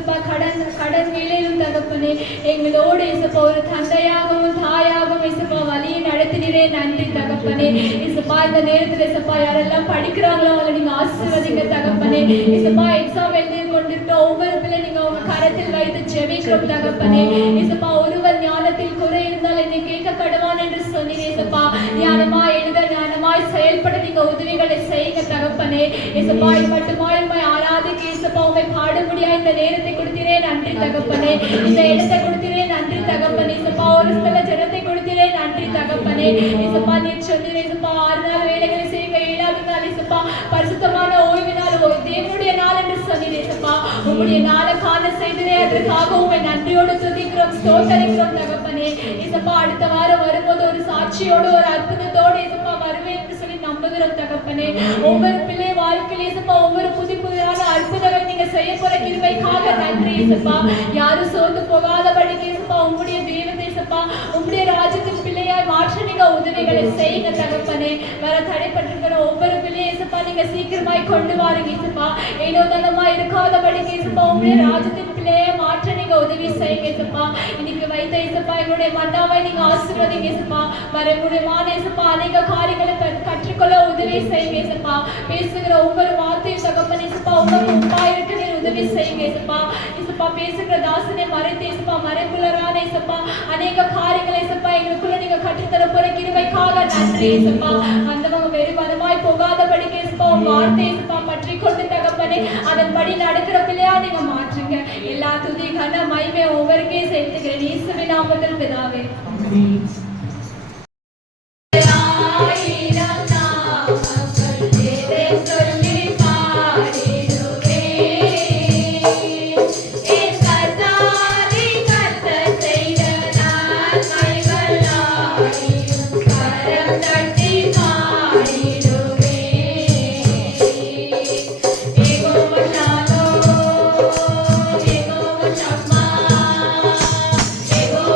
இயேசுப்பா கடன் வேலையிலும் தகப்பனே எங்களோடு இயேசுப்பா ஒரு தந்தையாகவும் தாயாகவும் இயேசுப்பா வழியை நடத்தினரே நன்றி தகப்பனே. இயேசுப்பா இந்த நேரத்தில் இயேசுப்பா யாரெல்லாம் படிக்கிறாங்களோ அவங்களை நீங்க ஆசீர்வதிங்க தகப்பனே. இயேசுப்பா எக்ஸாம் எழுதி கொண்டிருக்க ஒவ்வொரு பிள்ளை நீங்க உங்க கரத்தில் வைத்து ஜெபிக்கிறோம் தகப்பனே. இயேசுப்பா ஒருவர் ஞானத்தில் குறை இருந்தால் என்னை கேட்க கடவான் என்று சொன்னீர் இயேசுப்பா. ஞானமாய் எழுத ஞானமாய் செயல்பட நீங்க உதவிகளை செய்யுங்க தகப்பனே. இயேசுப்பா மட்டுமாய் உம்மை ஆராதிக்க இயேசுப்பா உம்மை பாட முடியா இந்த நேரத்தை கொடுத்தீரே நன்றி தகப்பனே. இந்த இடத்தை கொடுத்தீரே நன்றி தகப்பனே. இயேசுப்பா ஒரு சில ஜனத்தை கொடுத்தீரே நன்றி தகப்பனே. இயேசுப்பா நீர் சொன்னீர் இயேசுப்பா 6 நாள் வேலைகளை செய்யுங்க 7வது நாள் இயேசுப்பா பரிசுத்தமான ஓய்வு நாள் தேவனுடைய நாள் என்று சொன்னீர் இயேசுப்பா. உம்முடைய நாளை காண செய்ததே அதற்காக உம்மை நன்றியோடு துதிக்கிறோம் ஸ்தோத்தரிக்கிறோம் தகப்பனே. இயேசுப்பா அடுத்த வாரம் வரும்போது ஒரு சாட்சியோடு ஒரு அற்புதத்தோடு இயேசுப்பா வருவேன் என்று சொல்லி நம்புகிறோம் தகப்பனே. ஒவ்வொரு பிள்ளை வாழ்க்கையில் இயேசுப்பா ஒவ்வொரு புதிதான அற்புதங்களை நீங்க செய்ய போற கிருபைக்காக நன்றி இயேசுப்பா. யாரும் சோர்ந்து போகாதபடிக்கு இயேசுப்பா உம்முடைய தெய்வத்தை இயேசுப்பா உம்முடைய ராஜ்யத்தின் பிள்ளையாய் மாற்ற நீங்க உதவிகளை செய்யுங்க தகப்பனே. வர தடைப்பட்டிருக்கிற ஒவ்வொரு பிள்ளையை இயேசுப்பா நீங்க சீக்கிரமாய் கொண்டு வாருங்க இயேசுப்பா. ஏனோ தானமா இருக்காதபடிக்கு இயேசுப்பா உம்முடைய ராஜ்யத்தின் பிள்ளையை மாற்ற நீங்க உதவி செய்யுங்க இயேசுப்பா. இன்னைக்கு வைத்த இயேசுப்பா எங்களுடைய மன்னாவை நீங்க ஆசீர்வதிங்க இயேசுப்பா. வரமுடியமான இயேசுப்பா அநேக காரியங்களை கற்றுக்கொள்ள உதவி செய்யுங்க இயேசுப்பா. பேசுகிற ஒவ்வொரு வார்த்தையும் தகப்பனே இயேசுப்பா உங்களுக்கு உப்பா இருக்கு நீர் உதவி செய்யுங்க இயேசுப்பா. இயேசுப்பா பேசுகிற தாசனை மறைத்து இயேசுப்பா மறைக்குள்ளரான இயேசுப்பா அநேக காரியங்களை இயேசுப்பா எங்களுக்குள்ள நீங்க கற்றுத்தர போற கிருபைக்காக நன்றி இயேசுப்பா. வந்தவங்க வெறும் மனமாய் போகாதபடிக்கு இயேசுப்பா உங்க வார்த்தை இயேசுப்பா பற்றி கொண்டு தகப்பனே அதன்படி நடக்கிற பிள்ளையா நீங்க மாற்றுங்க. எல்லா துதி கன மகிமை ஒவ்வொருக்கே சேர்த்துக்கிறேன் இயேசுவின் நாமத்தில் பிதாவே. Ego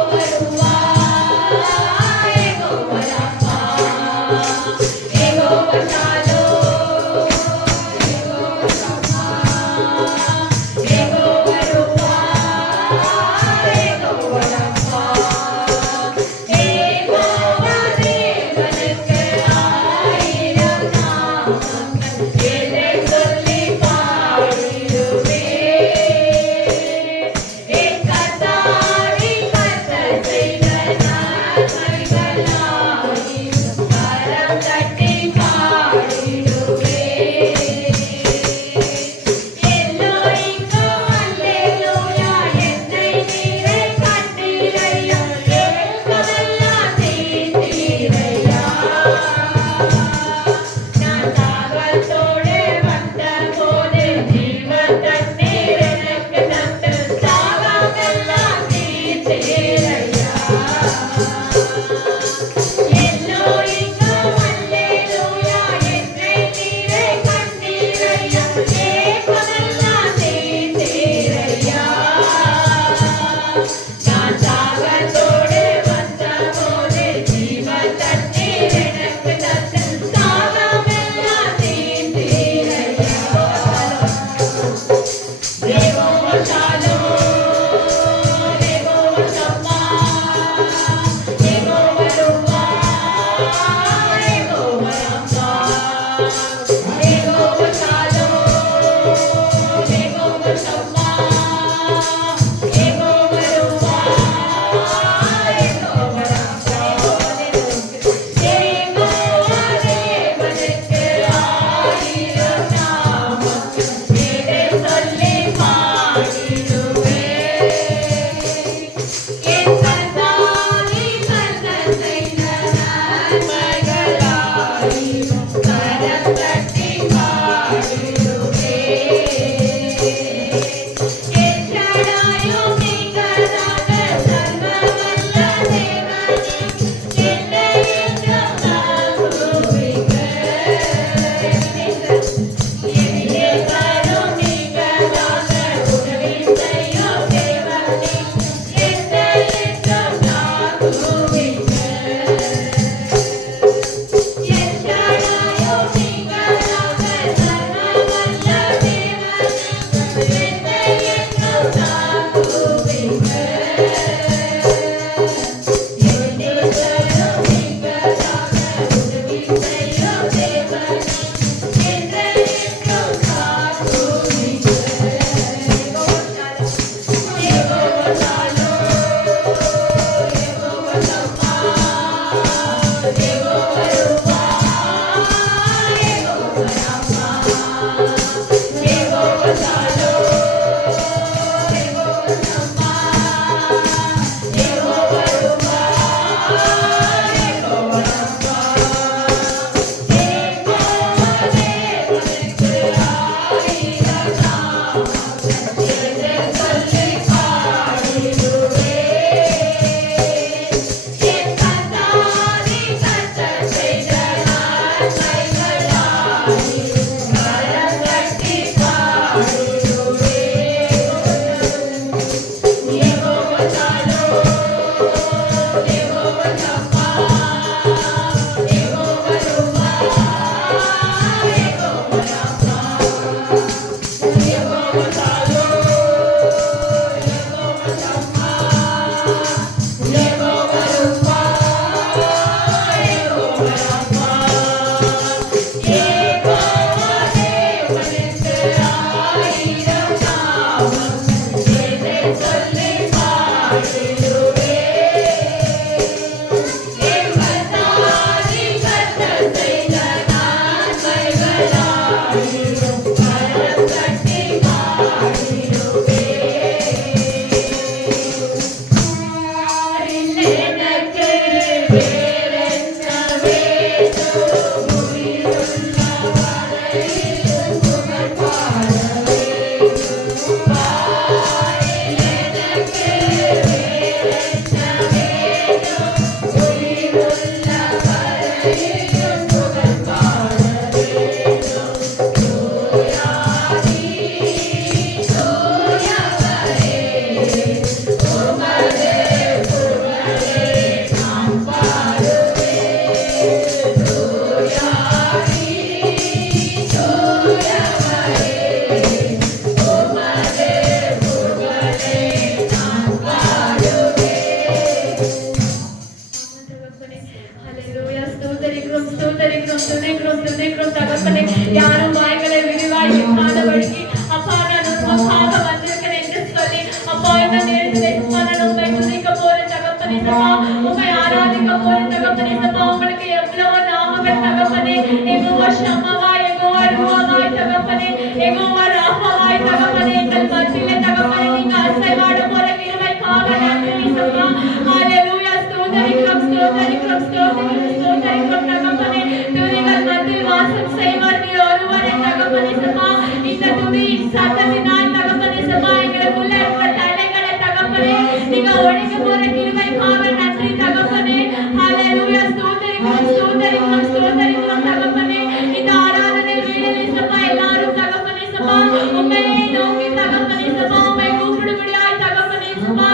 தகப்பனே. யாரும் வாய்களை விரிவாய் காணபடிக்கு அப்பா நான் உமக்காக வந்திருக்கிறேன் என்று சொல்லி அப்பா இந்த நேரத்தில் இயேசுப்பா நான் உம்மை துதிக்க போறேன் தகப்பனே சப்பா. உம்மை ஆராதிக்க போறேன் தகப்பனே சப்பா. உங்களுக்கு எவ்வளவு நாமங்கள் தகப்பனே. யெகோவா ஷம்மாவாய், யெகோவா ருவாவாய் தகப்பனே, யெகோவா ராஃபாவாய் தகப்பனே. எங்கள் மத்தியிலே தகப்பனே நீங்க அசைவாட போற கிருபைக்காக நன்றி சப்பா. ஹalleluya. ஸ்தோத்திரிக்கிறோம் ஸ்தோத்திரிக்கிறோம் ஸ்தோத்திரிக்கிறோம் ஸ்தோத்திரிக்கிறோம் தகப்பனே. துதிகள் மத்தியில் வாசம் செய்வார் நீர் ஒருவரே தகப்பனே சப்பா. இந்த துதியின் சத்தத்தினால் தகப்பனே சப்பா எங்களுக்குள்ள இருக்கிற தடைகளை தகப்பனே நீங்க ஒழிக்க போற கிருபைக்காக நன்றி தகப்பனே. ஹalleluya. ஸ்தோத்திரிக்கிறோம் ஸ்தோத்திரிக்கிறோம் ஸ்தோத்திரிக்கிறோம் தகப்பனே. இந்த ஆராதனை வேளையிலே சப்பா எல்லாரும் தகப்பனே சப்பா உம்மையே நோக்கி தகப்பனே சப்பா உம்மை கூப்பிடும்படியாய் தகப்பனே சப்பா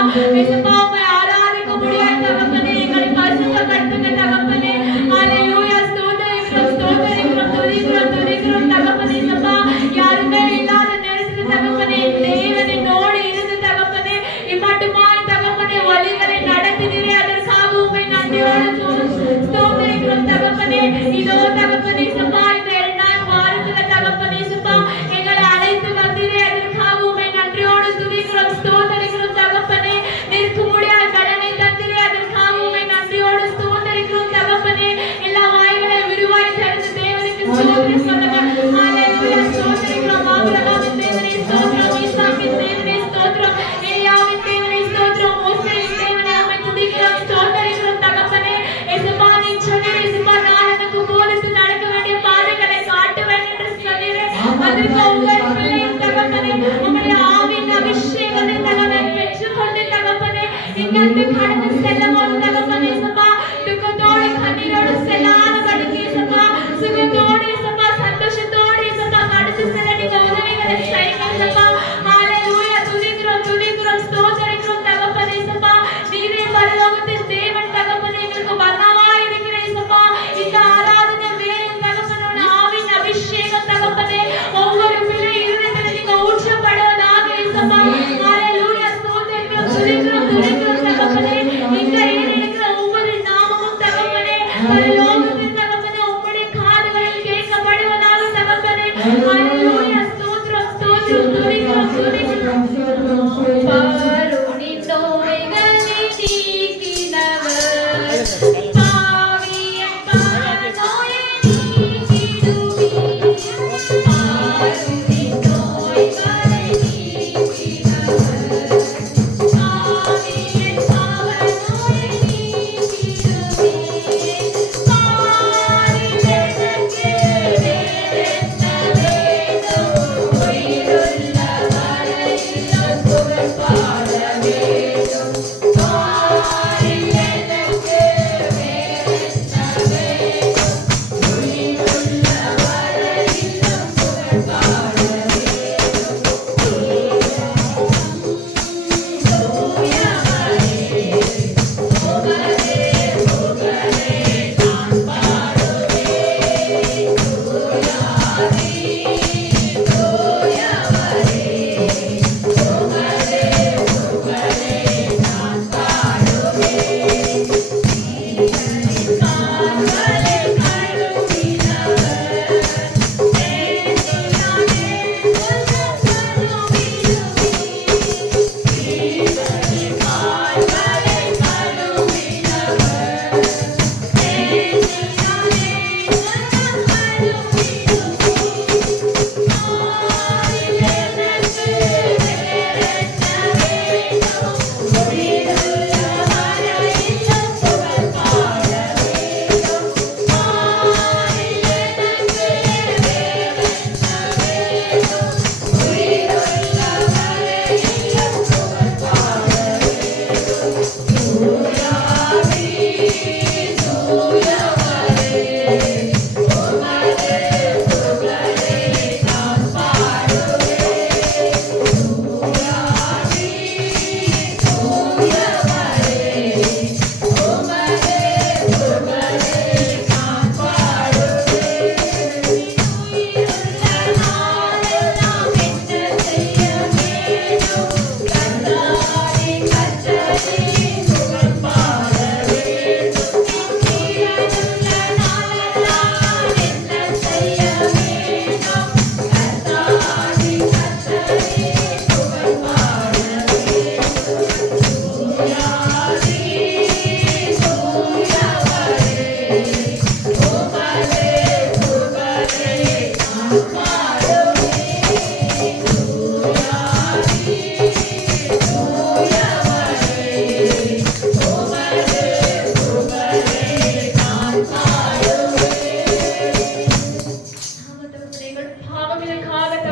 சப்பா உம்மை ஆராதிக்க முடியாய் தகப்பனே எங்களை பரிசுத்தப்படுத்துங்க தகப்பனே. ஹalleluya. ஸ்தோத்திரிக்கிறோம் ஸ்தோத்திரிக்கிறோம் துதிக்கிறோம் துதிக்கிறோம் தகப்பனே சப்பா. யாருமே இல்லாத நேரத்தில் தகப்பனே தேவன் என்னோடு இருந்து தகப்பனே இம்மட்டுமாய் தகப்பனே வழிகளை நடத்தினீரே அதற்காக உம்மை நன்றியோடு ஸ்தோத்திரிக்கிறோம் தகப்பனே. இதோ தகப்பனே சப்பா இந்த 2ஆம் வாரத்துல தகப்பனே சப்பா எங்களை அழைத்து வந்தீரே அதற்காக உம்மை நன்றியோடு துதிக்கிறோம் ஸ்தோத்திரிக்கிறோம் தகப்பனே. நிற்க முடியாத பலனை தந்தீரே அதற்காக உம்மை நன்றியோடு ஸ்தோத்திரிக்கிறோம் தகப்பனே. எல்லா வாய்களை விரிவாய் திறந்து தேவனுக்கு ஸ்தோத்திரம் சொல்லுங்க. ஹalleluya. ஸ்தோத்திரிக்கிறோம் ஆபிரகாமின் தேவனே ஸ்தோத்திரம், ஈசாக்கின் தேவனே ஸ்தோத்திரம், ஏலியாவின் தேவனே ஸ்தோத்திரம், மோசேயின் தேவனே உம்மை துதிக்கிறோம் ஸ்தோத்திரிக்கிறோம் தகப்பனே. இயேசுப்பா நீ சொன்னீரே இயேசுப்பா நான் எனக்கு போதித்து நடக்க வேண்டிய பாதைகளை காட்டுவேன் என்று சொன்னீரே அதற்கு ஒவ்வொரு பிள்ளையும் தகப்பனே உம்முடைய ஆவியின் அபிஷேகத்தை தகப்பனே பெற்றுக்கொண்டு தகப்பனே இங்கிருந்து கடந்து செல்லும்போது தகப்பனே சப்பா துக்கத்தோடு கண்ணீரோடு செல்லாதபடிக்கு சப்பா சுகத்தோடு சப்பா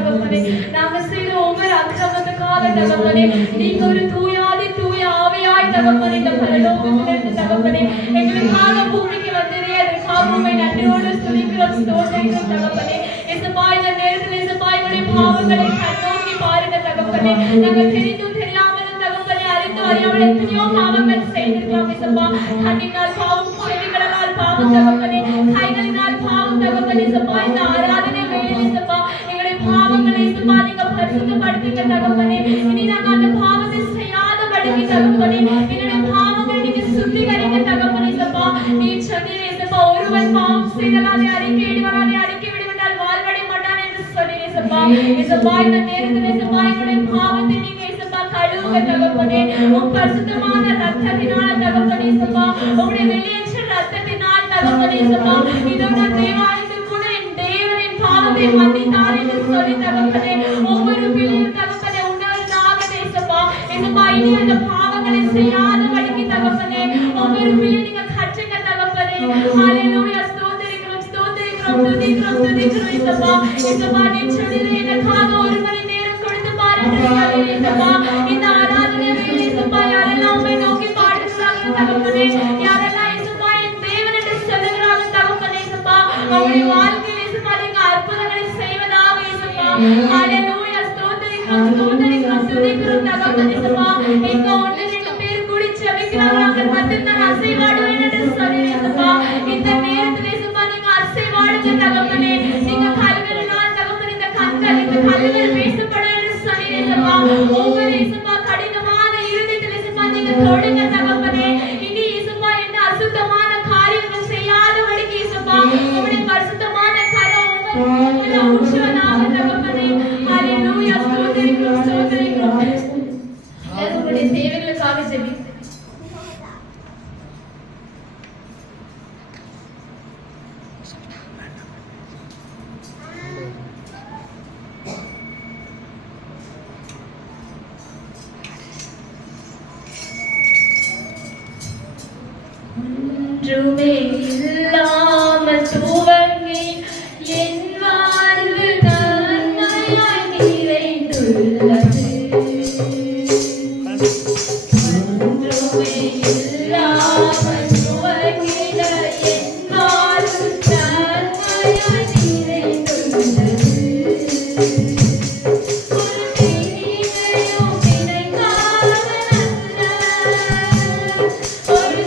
தகப்பனே. நாங்க செய்த ஒவ்வொரு அக்கிரமத்துக்காக தகப்பனே, நீங்க ஒரு தூயாதி தூய ஆவியாய் தகப்பனே இந்த பரலோகத்திலிருந்து தகப்பனே எங்களுக்காக பூமிக்கு வந்ததே, அதற்காக உம்மை நன்றியோடு ஸ்துதிக்கிறோம், ஸ்தோத்திரிக்கிறோம் தகப்பனே. இயேசுப்பா, இந்த நேரத்தில் இயேசுப்பா எங்களுடைய பாவங்களை கண்ணோக்கி பாருங்க தகப்பனே. நாங்கள் தெரிந்தும் தெரியாமலும் தகப்பனே, அறிந்து அறியாமல் எத்தனையோ பாவங்கள் செய்திருக்கலாம் இயேசுப்பா. கண்ணினால் பாவம், செவிகளால் பாவம் தகப்பனே, கைகளினால் பாவம் தகப்பனே. இயேசுப்பா, இந்த ஆராதனை வேளையில் இயேசுப்பா எங்களுடைய பாவங்களை இயேசுப்பா நீங்க பரிசுத்தப்படுத்துங்க தகப்பனே. இனி நாங்கள் அந்த பாவத்தை செய்யாதபடிக்கு தகப்பனே எங்களுடைய பாவங்களை நீங்க சுத்திகரிங்க தகப்பனே. இயேசுப்பா, நீ சொன்னீர் இயேசுப்பா, ஒருவன் பாவம் செய்தால் அதை அறிக்கையிடுவான், அதை அறிக்கை விடுவிட்டால் வாழ்வடைய மாட்டான் என்று சொன்னீர் இயேசுப்பா. இயேசுப்பா, இந்த நேரத்தில் இயேசுப்பா எங்களுடைய பாவத்தை நீங்க இயேசுப்பா கழுவுங்க தகப்பனே. உம் பரிசுத்தமான ரத்தத்தினால தகப்பனே இயேசுப்பா, உம்முடைய வெளியேற்ற ரத்தத்தினால் தகப்பனே இயேசுப்பா, இதோ நான் தேவாலயத்தில் கூட என் தேவனின் பாவத்தை மன்னித்தார் என்று சொல்லி தகப்பனே ஒவ்வொரு பிள்ளையும் தகப்பனே உணர்ந்தாக இயேசுப்பா. இயேசுப்பா, இனி அந்த பாவங்களை செய்யாதபடிக்கு தகப்பனே ஒவ்வொரு பிள்ளையும் நீங்க கற்றுங்க தகப்பனே. ஹalleluya, ஸ்தோத்திரிக்கிறோம், ஸ்தோத்திரிக்கிறோம், துதிக்கிறோம், துதிக்கிறோம் இயேசுப்பா. இயேசுப்பா, நீ சொன்னீரே எனக்காக ஒரு மணி நேரம் கொடுத்து பாரு என்று சொல்லி இயேசுப்பா, இந்த ஆராதனை வேளையில் இயேசுப்பா யாரெல்லாம் உம்மை நோக்கி பாடுகிறார்கள் தகப்பனே, யாரெல்லாம் இயேசுப்பா என் தேவன் என்று சொல்லுகிறார்கள் தகப்பனே இயேசுப்பா, அவருடைய வாழ்க்கையில் இயேசுப்பா நீங்க அற்புதங்களை செய்வதாக இயேசுப்பா. ஹalleluya, ஸ்தோத்திரிக்கிறோம், ஸ்தோத்திரிக்கிறோம், துதிக்கிறோம் தகப்பனே இயேசுப்பா. எங்க ஒன்று ரெண்டு பேர் கூடி ஜெபிக்கிறார்கள், அவர் மத்தியில் நான் அசைவாடுவேன் என்று சொல்லி இயேசுப்பா, இந்த நேரத்தில் இயேசுப்பா நீங்க அசைவாடுங்க தகப்பனே. நீங்க கல்வியினால் தகப்பனே இந்த கண்கள் இந்த கல்லுகள் பேசப்பட என்று சொல்லி இயேசுப்பா, ஒவ்வொரு இயேசுப்பா கடினமான இருதயத்தில் இயேசுப்பா நீங்க தொடுங்க தகப்பனே. இனி இயேசுப்பா எந்த அசுத்தமான காரியங்கள் செய்யாதபடிக்கு இயேசுப்பா உம்முடைய பரிசுத்தமான கரம் உம்முடைய ஊற்றுவதாக தகப்பனே. ஹalleluya, ஸ்தோத்திரிக்கிறோம், ஸ்தோத்திரிக்கிறோம். எல்லாரும் உங்களுடைய தேவைகளுக்காக ஜெபிங்க. ஒன்றுமே இல்லாமல் துவங்கி என் வாழ்வு நன்மையாய் நிறைந்துள்ளது. ஒன்றுமே இல்லாமல் துவங்கிட என் வாழ்வு நன்மையாய் நிறைந்துள்ளது. ஒரு தீமையும் நினைக்காமல் அல்ல, ஒரு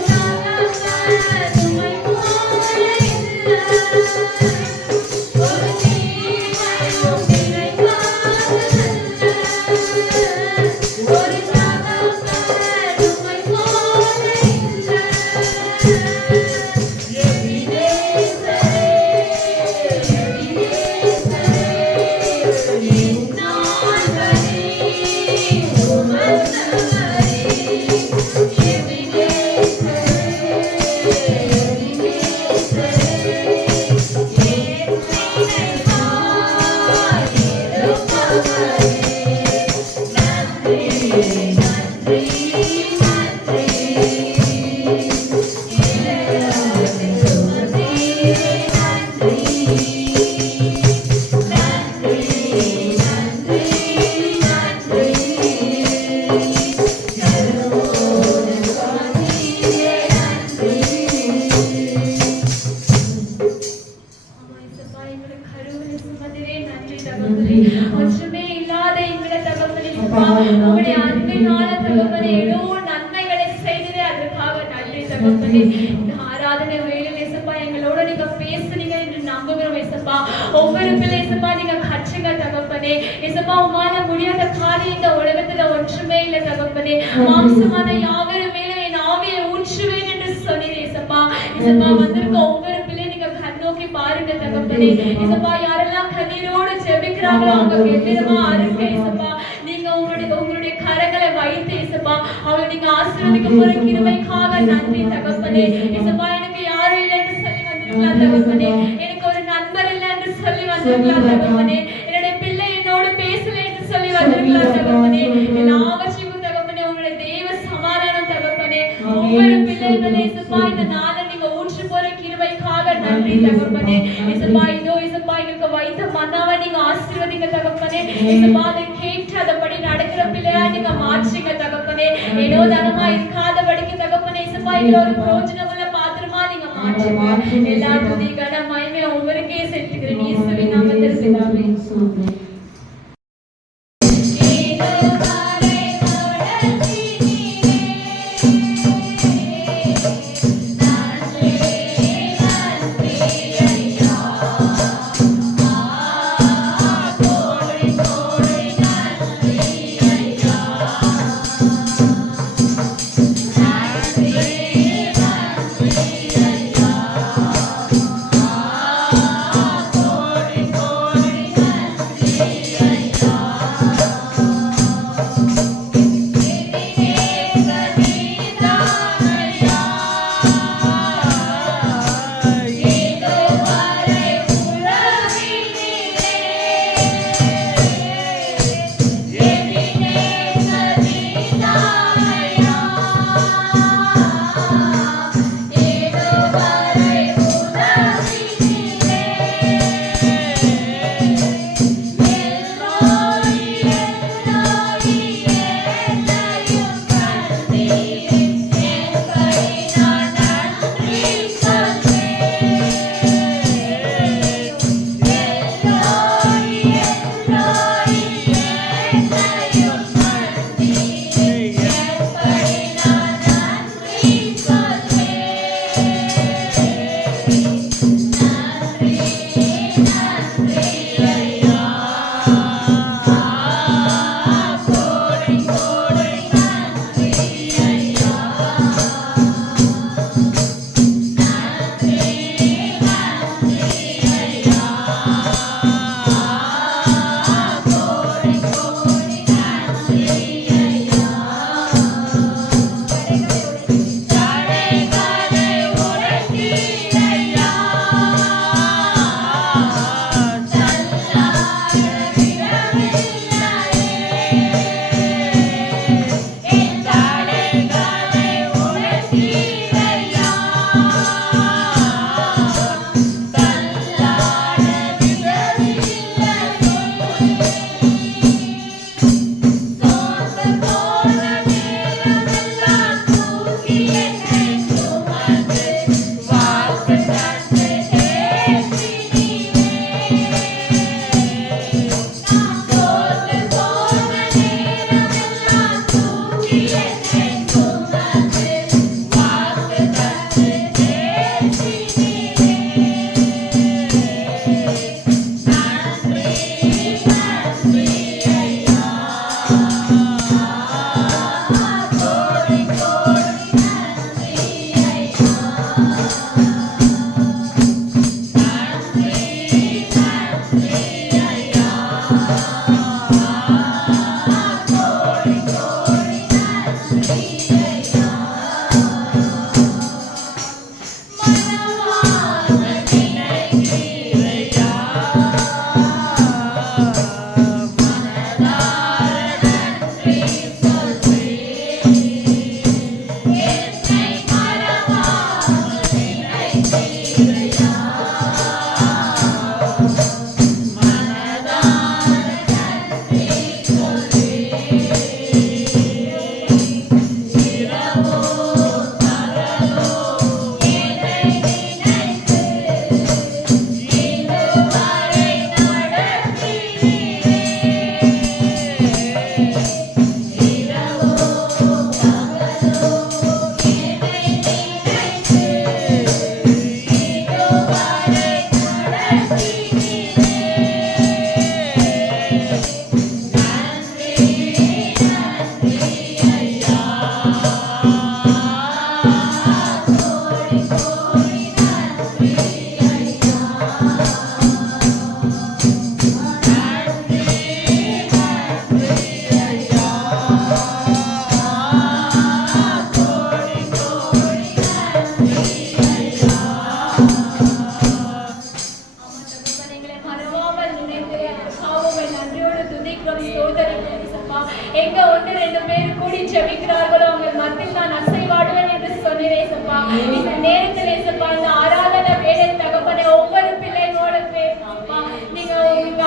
ஒன்றுமே இல்லாத எங்களை தகப்பனே உங்களுடைய அன்பினால தகப்பனே எவ்வளவு நன்மைகளை செய்ததே அதற்காக நன்றி தகப்பனே. இந்த ஆராதனை வேளையில் இயேசுப்பா எங்களோட நீங்க பேசுனீங்க என்று நம்புகிறோம் இயேசுப்பா. ஒவ்வொரு பிள்ளை இயேசுப்பா நீங்க கற்றுங்க தகப்பனே. இயேசுப்பா, உம்மால முடியாத காரியம் இந்த உலகத்துல ஒன்றுமே இல்லை தகப்பனே. மாம்சமான யாவரும் மேலே என் ஆவியை ஊற்றுவேன் என்று சொன்னீர் இயேசுப்பா. இயேசுப்பா, வந்திருக்க ஒவ்வொரு பிள்ளை நீங்க கண்ணோக்கி பாருங்க தகப்பனே. இயேசுப்பா, யாரெல்லாம் கண்ணீரோடு ஜெபிக்கிறாங்களோ அவங்க எவ்விதமா அறிக்கை இயேசுப்பா நீங்க உங்களுடைய கரங்களை வைத்து இயேசுப்பா அவங்களை நீங்க ஆசீர்வதிக்க போற கிருபைக்காக நன்றி தகப்பனே. இயேசுப்பா, எனக்கு யாரும் இல்லை என்று சொல்லி வந்திருக்கலாம் தகப்பனே, எனக்கு ஒரு நண்பர் இல்லை என்று சொல்லி வந்திருக்கலாம் தகப்பனே, என்னுடைய பிள்ளை என்னோடு பேசல என்று சொல்லி வந்திருக்கலாம் தகப்பனே. எல்லாவற்றையும் தகப்பனே உங்களுடைய தெய்வ சமாதானம் தகப்பனே ஒவ்வொரு பிள்ளைகளை இயேசுப்பா இந்த நாளை நீங்க ஊற்று போற கிருபைக்காக நன்றி தகப்பனே. இயேசுப்பா, இதோ இயேசுப்பா எங்களுக்கு வைத்த மன்னாவை நீங்க ஆசீர்வதிங்க தகப்பனே. இயேசுப்பா அதை கேட்டு அதபடி நடக்கிற பிள்ளையா நீங்க மாற்றுங்க தகப்பனே. ஏனோ தானமா இருக்காதபடிக்கு தகப்பனே இயேசுப்பா இதுல ஒரு பிரயோஜனமுள்ள பாத்திரமா நீங்க மாற்றுங்க. எல்லா துதி கன மகிமை ஒவ்வொருக்கே செலுத்துகிறேன் இயேசுவின் நாமத்தில் பிதாவே.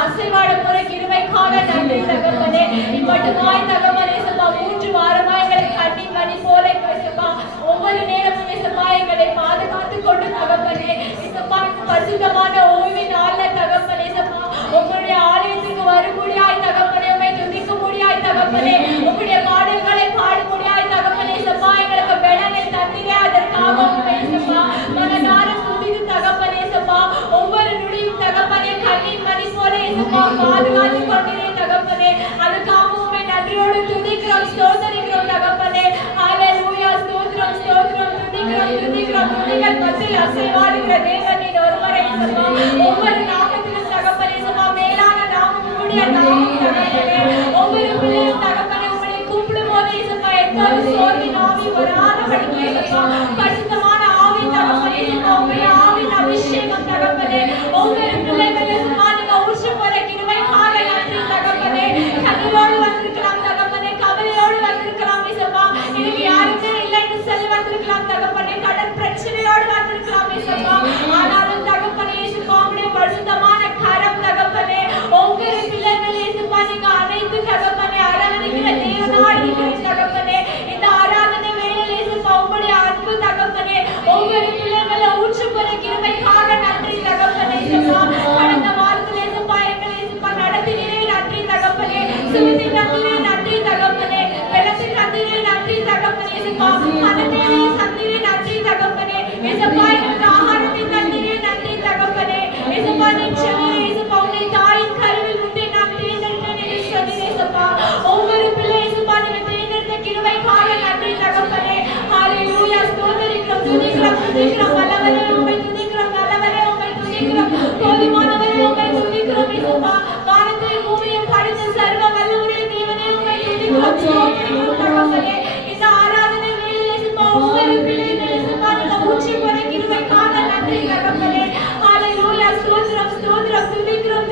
அசைவாட போற கிருபைக்காக நன்றி நன்றி தகப்பனே. இம்மட்டுமாய் தகப்பனே இயேசுப்பா 3 வாரமாய் எங்களை கண்ணின் மணி போல இயேசுப்பா ஒவ்வொரு நேரமும் இயேசுப்பா எங்களை பாதுகாத்து கொண்டு தகப்பனே இயேசுப்பா பரிசுத்தமான ஓய்வு நாள்ல தகப்பனே இயேசுப்பா உங்களுடைய ஆலயத்துக்கு வரும்படியாய் தகப்பனே உம்மை துதிக்க முடியாய் தகப்பனே உங்களுடைய பாடல்களை பாட முடியாய் தகப்பனே இயேசுப்பா எங்களுக்கு பெலனை தந்தீரே அதற்காக உம்மை இயேசுப்பா மனதார துதித்து தகப்பனே இயேசுப்பா ஒவ்வொரு நொடியும் தகப்பனே கண்ணின் மணி போல இயேசுப்பா பாதுகாத்து கொண்டீரே தகப்பனே அதுக்காக உம்மை நன்றியோடு துதிக்கிறோம் ஸ்தோத்திரிக்கிறோம் தகப்பனே. ஹalleluya ஸ்தோத்திரம் ஸ்தோத்திரம் துதிக்கிறோம் துதிகள் மத்தியில் அசைவாடுகிற தேவன் நீர் ஒருவரே இயேசுப்பா ஒவ்வொரு நாமத்திலும் தகப்பனே இயேசுப்பா மேலான நாமம் உம்முடைய நாமம் தகப்பனே ஒவ்வொரு பிள்ளையும் தகப்பனே உம்மை கூப்பிடும்போது இயேசுப்பா எத்தனை சோர்வின் ஆவி வராதபடிக்கு இயேசுப்பா பரிசுத்தமான ஆவி தகப்பனே இயேசுப்பா உம்முடைய ஆவியின் அபிஷேகம் தகப்பனே ஒவ்வொரு பிள்ளைகள் இயேசுப்பா நீங்க ஊற்றி போற கிருபைக்காக நன்றி தகப்பனே. கண்ணீரோடு வந்திருக்கலாம் தகப்பனே கவலையோடு வந்திருக்கலாம் இயேசுப்பா எனக்கு யாருமே இல்லை என்று சொல்லி வந்திருக்கலாம் தகப்பனே கடன் பிரச்சனையோடு வந்திருக்கலாம் இயேசுப்பா ஆனாலும் தகப்பனே இயேசுப்பா உம்முடைய பரிசுத்தமான கரம் தகப்பனே ஒவ்வொரு பிள்ளைகள் இயேசுப்பா நீங்க அனைத்து தகப்பனே அரவணைக்கிற தேவனாய் இருக்கிற தகப்பனே இந்த ஆராதனை வேளையில் இயேசுப்பா உம்முடைய அன்பு தகப்பனே ஒவ்வொரு பிள்ளைகளை ஊற்றி போற கிருபைக்காக நன்றி தகப்பனே இயேசுப்பா கடந்த வாரத்தில் இயேசுப்பா எங்களை இயேசுப்பா நடத்தினீரே நன்றி தகப்பனே சுமதி தந்தீரே நன்றி தகப்பனே வெள்ளத்தை தந்தீரே நன்றி தகப்பனே இயேசுப்பா மனதேனே சந்தீரே நன்றி தகப்பனே இயேசுப்பா எங்களுக்கு ஆகாரத்தை தந்தீரே நன்றி தகப்பனே இயேசுப்பா நீ சொன்னீரே இயேசுப்பா உன்னை தாயின் கருவில் முன்பே நான் தேர்ந்தெடுத்தேன் என்று சொன்னீரே இயேசுப்பா ஒவ்வொரு பிள்ளை இயேசுப்பா நீங்க தேர்ந்தெடுத்த கிருபைக்காக நன்றி தகப்பனே. ஹalleluya ஸ்தோத்திரிக்கிறோம் துதிக்கிறோம் வல்லவரே உம்மை துதிக்கிறோம் நல்லவரே உம்மை துதிக்கிறோம் போதுமானவரே உம்மை துதிக்கிறோம் இயேசுப்பா வானத்தையும் பூமியையும் படைத்த சர்வ வல்லவரே தேவனே உம்மை துதிக்கிறோம் ஸ்தோத்திரிக்கிறோம் தகப்பனே. இந்த ஆராதனை வேளையில் இயேசுப்பா ஒவ்வொரு பிள்ளைகள் இயேசுப்பா நீங்க ஊற்றி போற கிருபைக்காக நன்றி தகப்பனே. ஹalleluya ஸ்தோத்திரம் ஸ்தோத்திரம் துதிக்கிறோம்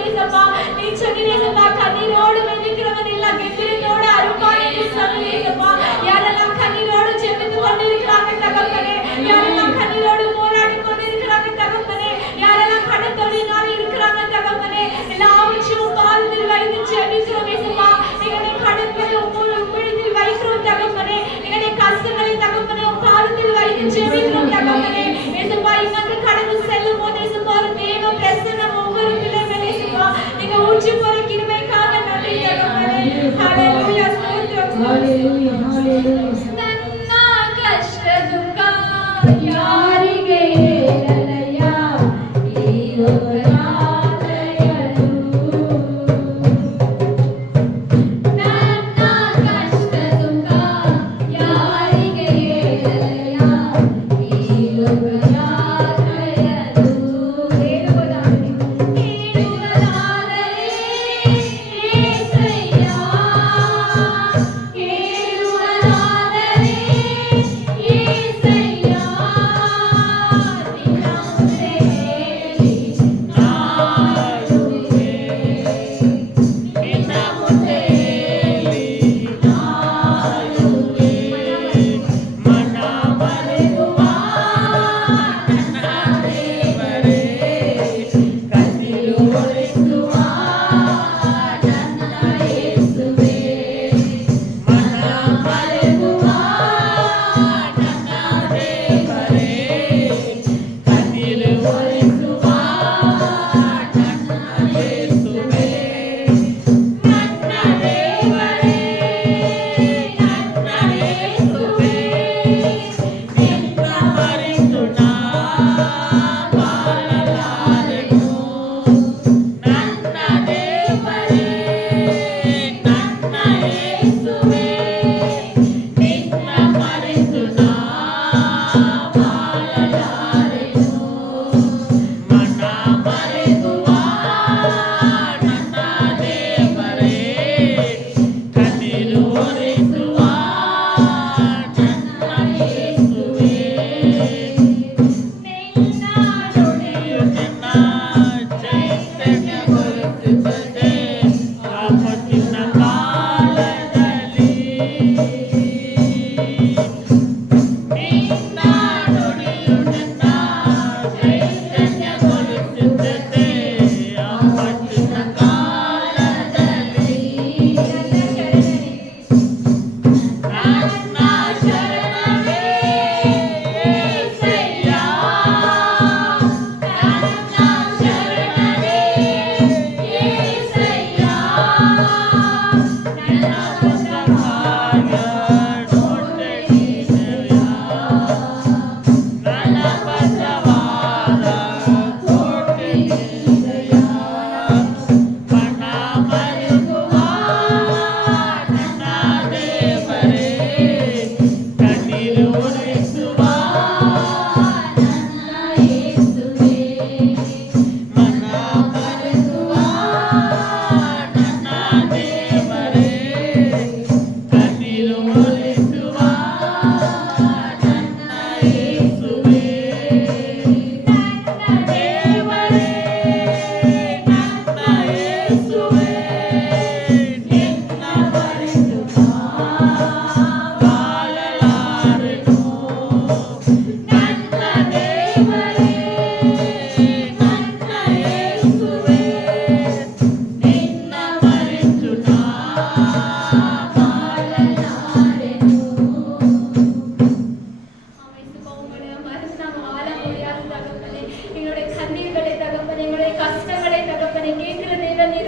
இயேசுப்பா நீ சொன்னீரே இயேசுப்பா கண்ணீரோடு வெந்திக்கிறவன் எல்லாம் கெம்பீரத்தோடு அருள்வாய் என்று சொன்னீரே இயேசுப்பா யாரெல்லாம் கண்ணீரோடு ஜெபித்து கொண்டிருக்கிறாங்க தகப்பனே யாரெல்லாம் கண்ணீரோடு போராடி கொண்டிருக்கிறாங்க தகப்பனே யாரெல்லாம் கடத்தொழிலாக இருக்கிறாங்க தகப்பனே எல்லாவற்றையும் பாதத்தில் வைத்து ஜெபிக்கிறோம் இயேசுப்பா எங்களுடைய கடன்களை உம்மிடத்தில் வைக்கிறோம் தகப்பனே எங்களுடைய கஷ்டங்களை தகப்பனே உம் பாதத்தில் வைத்து ஜெபிக்கிறோம் தகப்பனே இயேசுப்பா இங்கே கடந்து செல்லும் போது இயேசுப்பா ஒரு தேவ பிரசன்னம் ஒவ்வொரு பிள்ளைகள் இயேசுப்பா நீங்க ஊற்றி போற கிருபைக்காக நன்றி தகப்பனே. ஹalleluya ஸ்தோத்திரம் Hallelujah, hallelujah. ನನ್ನ ಕಷ್ಟ ದುಃಖ ಯಾರಿಗೆ ಹೇಳಲಯ್ಯ ಈ ಲೋಕದಾದಯನು ನನ್ನ ಕಷ್ಟ ದುಃಖ ಯಾರಿಗೆ ಹೇಳಲಯ್ಯ ಈ ಲೋಕದಾದಯನು ಹೇಳುವುದಾದರೆ ಏಸಯ್ಯ ಹೇಳುವುದಾದರೆ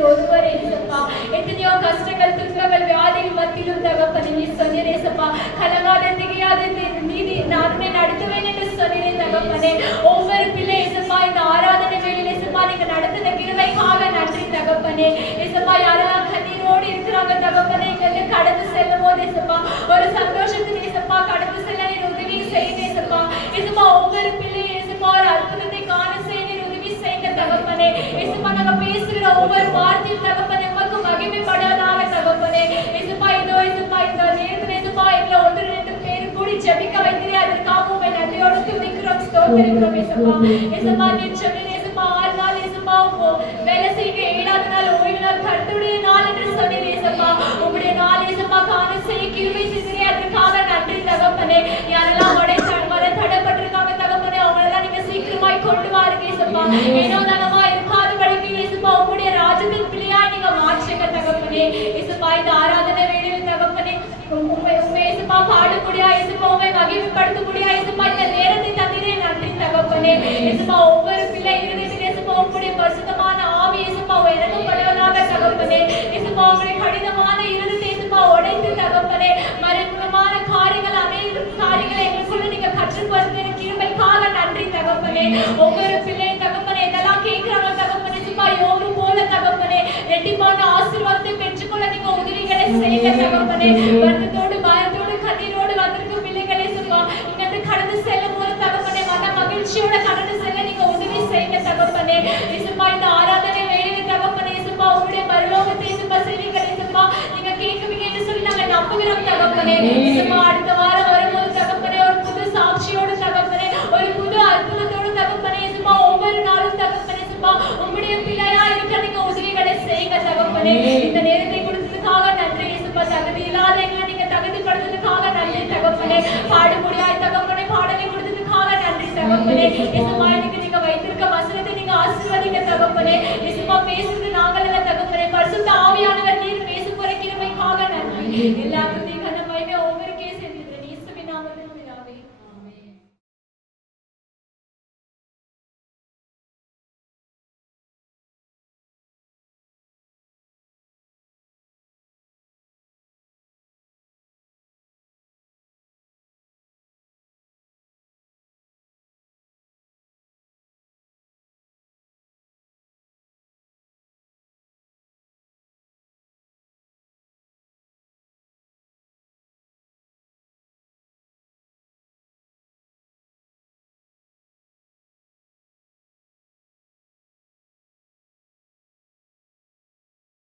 ஒருவர் ஏசப்பா. எத்தனையோ கஷ்டங்கள் துன்பங்கள் வியாதிகள் மத்தியிலும் தகப்பனே நீ சொன்னீர் ஏசப்பா. கலங்காத திகையாத நீதி நான் உன்னை நடத்துவேன் என்று சொன்னீரே தகப்பனே. ஒவ்வொரு பிள்ளை ஏசப்பா இந்த ஆராதனை வேளையில் ஏசப்பா நீங்க நடத்தின கிருபைக்காக நன்றி தகப்பனே. ஏசப்பா யாரெல்லாம் கண்ணீரோடு இருக்கிறாங்க தகப்பனே இங்கிருந்து கடந்து செல்லும் போது ஏசப்பா ஒரு சந்தோஷத்துக்கு ஏசப்பா கடந்து செல்ல நீர் உதவி செய்யுங்க ஏசப்பா. ஏசப்பா ஒவ்வொரு பிள்ளை ஏசப்பா ஒரு அற்புதத்தை காண செய்ய நீர் உதவி செய்யுங்க தகப்பனே. ஏசப்பா நாங்க பேசுகிற ஒவ்வொரு வார்த்தையும் தகப்பனே உமக்கு மகிமைப்படாதாக தகப்பனே. ஏசப்பா இதோ ஏசப்பா இந்த நேரத்தில் ஏசப்பா எங்களை ஒன்று ரெண்டு பேர் கூடி ஜெபிக்க வைக்கிறே அதற்காக உண்மை நன்றியோடு துதிக்கிறோம் ஸ்தோத்திரிக்கிறோம் ஏசப்பா. ஏசப்பா நீர் சொன்னீர் ஏசப்பா 6 நாள் ஏசப்பா வேலை செய்ய 7ஆவது நாள் ஓய்வு நாள் கர்த்தருடைய நாள் என்று சொன்னீர் ஏசப்பா. உங்களுடைய நாள் ஏசப்பா காண செய்ய கிருபை செய்கிறே அதற்காக நன்றி தகப்பனே. யாரெல்லாம் வர தடைப்பட்டிருக்காங்க தகப்பனே அவங்களெல்லாம் நீங்க சீக்கிரமாய் கொண்டு வாருங்க ஏசப்பா. ஏனோ தானமா இருக்காத வழிக்கு ஏசப்பா உங்களுடைய ராஜ்யத்தின் பிள்ளையாய் நீங்க மாற்றுங்க தகப்பனே. ஏசப்பா இந்த ஆராதனை வேளையில் தகப்பனே உண்மை ஏசப்பா பாடக்கூடியா ஏசப்பா உண்மை மகிமைப்படுத்தக்கூடியா ஏசப்பா இந்த நேரத்தை தந்தீரே நன்றி தகப்பனே. ஏசப்பா ஒவ்வொரு பிள்ளை இருதயத்தில் ஏசப்பா உங்களுடைய பரிசுத்தமான ஆவி ஏசப்பா இறக்கப்படுவதாக தகப்பனே. ஏசப்பா உங்களுடைய கடினமான இருதயத்தை ஏசப்பா உடைத்து தகப்பனே மறைமுகமான காரியங்கள் அநேக காரியங்களை எங்களுக்குள்ள நீங்க கற்றுக்கொடுக்கிற கிருபைக்காக நன்றி தகப்பனே. ஒவ்வொரு பிள்ளை தகப்பனே இதெல்லாம் கேட்கிறாங்க தகப்பனே ஏசப்பா யோகு போல தகப்பனே ரெட்டிப்பான ஆசீர்வாதத்தை பெற்றுக்கொள்ள நீங்க உதவிகளை செய்யுங்க தகப்பனே. வருத்தத்தோடு பயத்தோடு கண்ணீரோடு வந்திருக்கும் பிள்ளைகளை ஏசப்பா இங்கிருந்து கடந்து செல்லும் போது தகப்பனே மன மகிழ்ச்சியோட கடந்து செல்ல நீங்க உதவி செய்யுங்க தகப்பனே. ஏசப்பா இந்த ஆராதனை வேளையில் தகப்பனே ஏசப்பா உங்களுடைய பரலோகத்தை ஏசப்பா செய்வீர்கள் ஏசப்பா நீங்க கேட்குவீங்க என்று சொல்லி நாங்க நம்புகிறோம் தகப்பனே. ஏசப்பா அடுத்த வாரம் வரும்போது தகப்பனே ஒரு புது சாட்சியோடு தகப்பனே ஒரு புது அற்புதத்தோடு தகப்பனே ஏசப்பா ஒவ்வொரு நாளும் தகப்பனே ஏசப்பா உங்களுடைய பிள்ளையா இருக்க நீங்க உதவிகளை செய்யுங்க தகப்பனே. இந்த நேரத்தை கொடுத்ததுக்காக நன்றி ஏசப்பா. தகுதி இல்லாத எங்களை நீங்க தகுதிப்படுத்துறதுக்காக நன்றி தகப்பனே. பாட முடியாத தகப்பனே பாடலை கொடுத்ததுக்காக நன்றி தகப்பனே. ஏசப்பா எனக்கு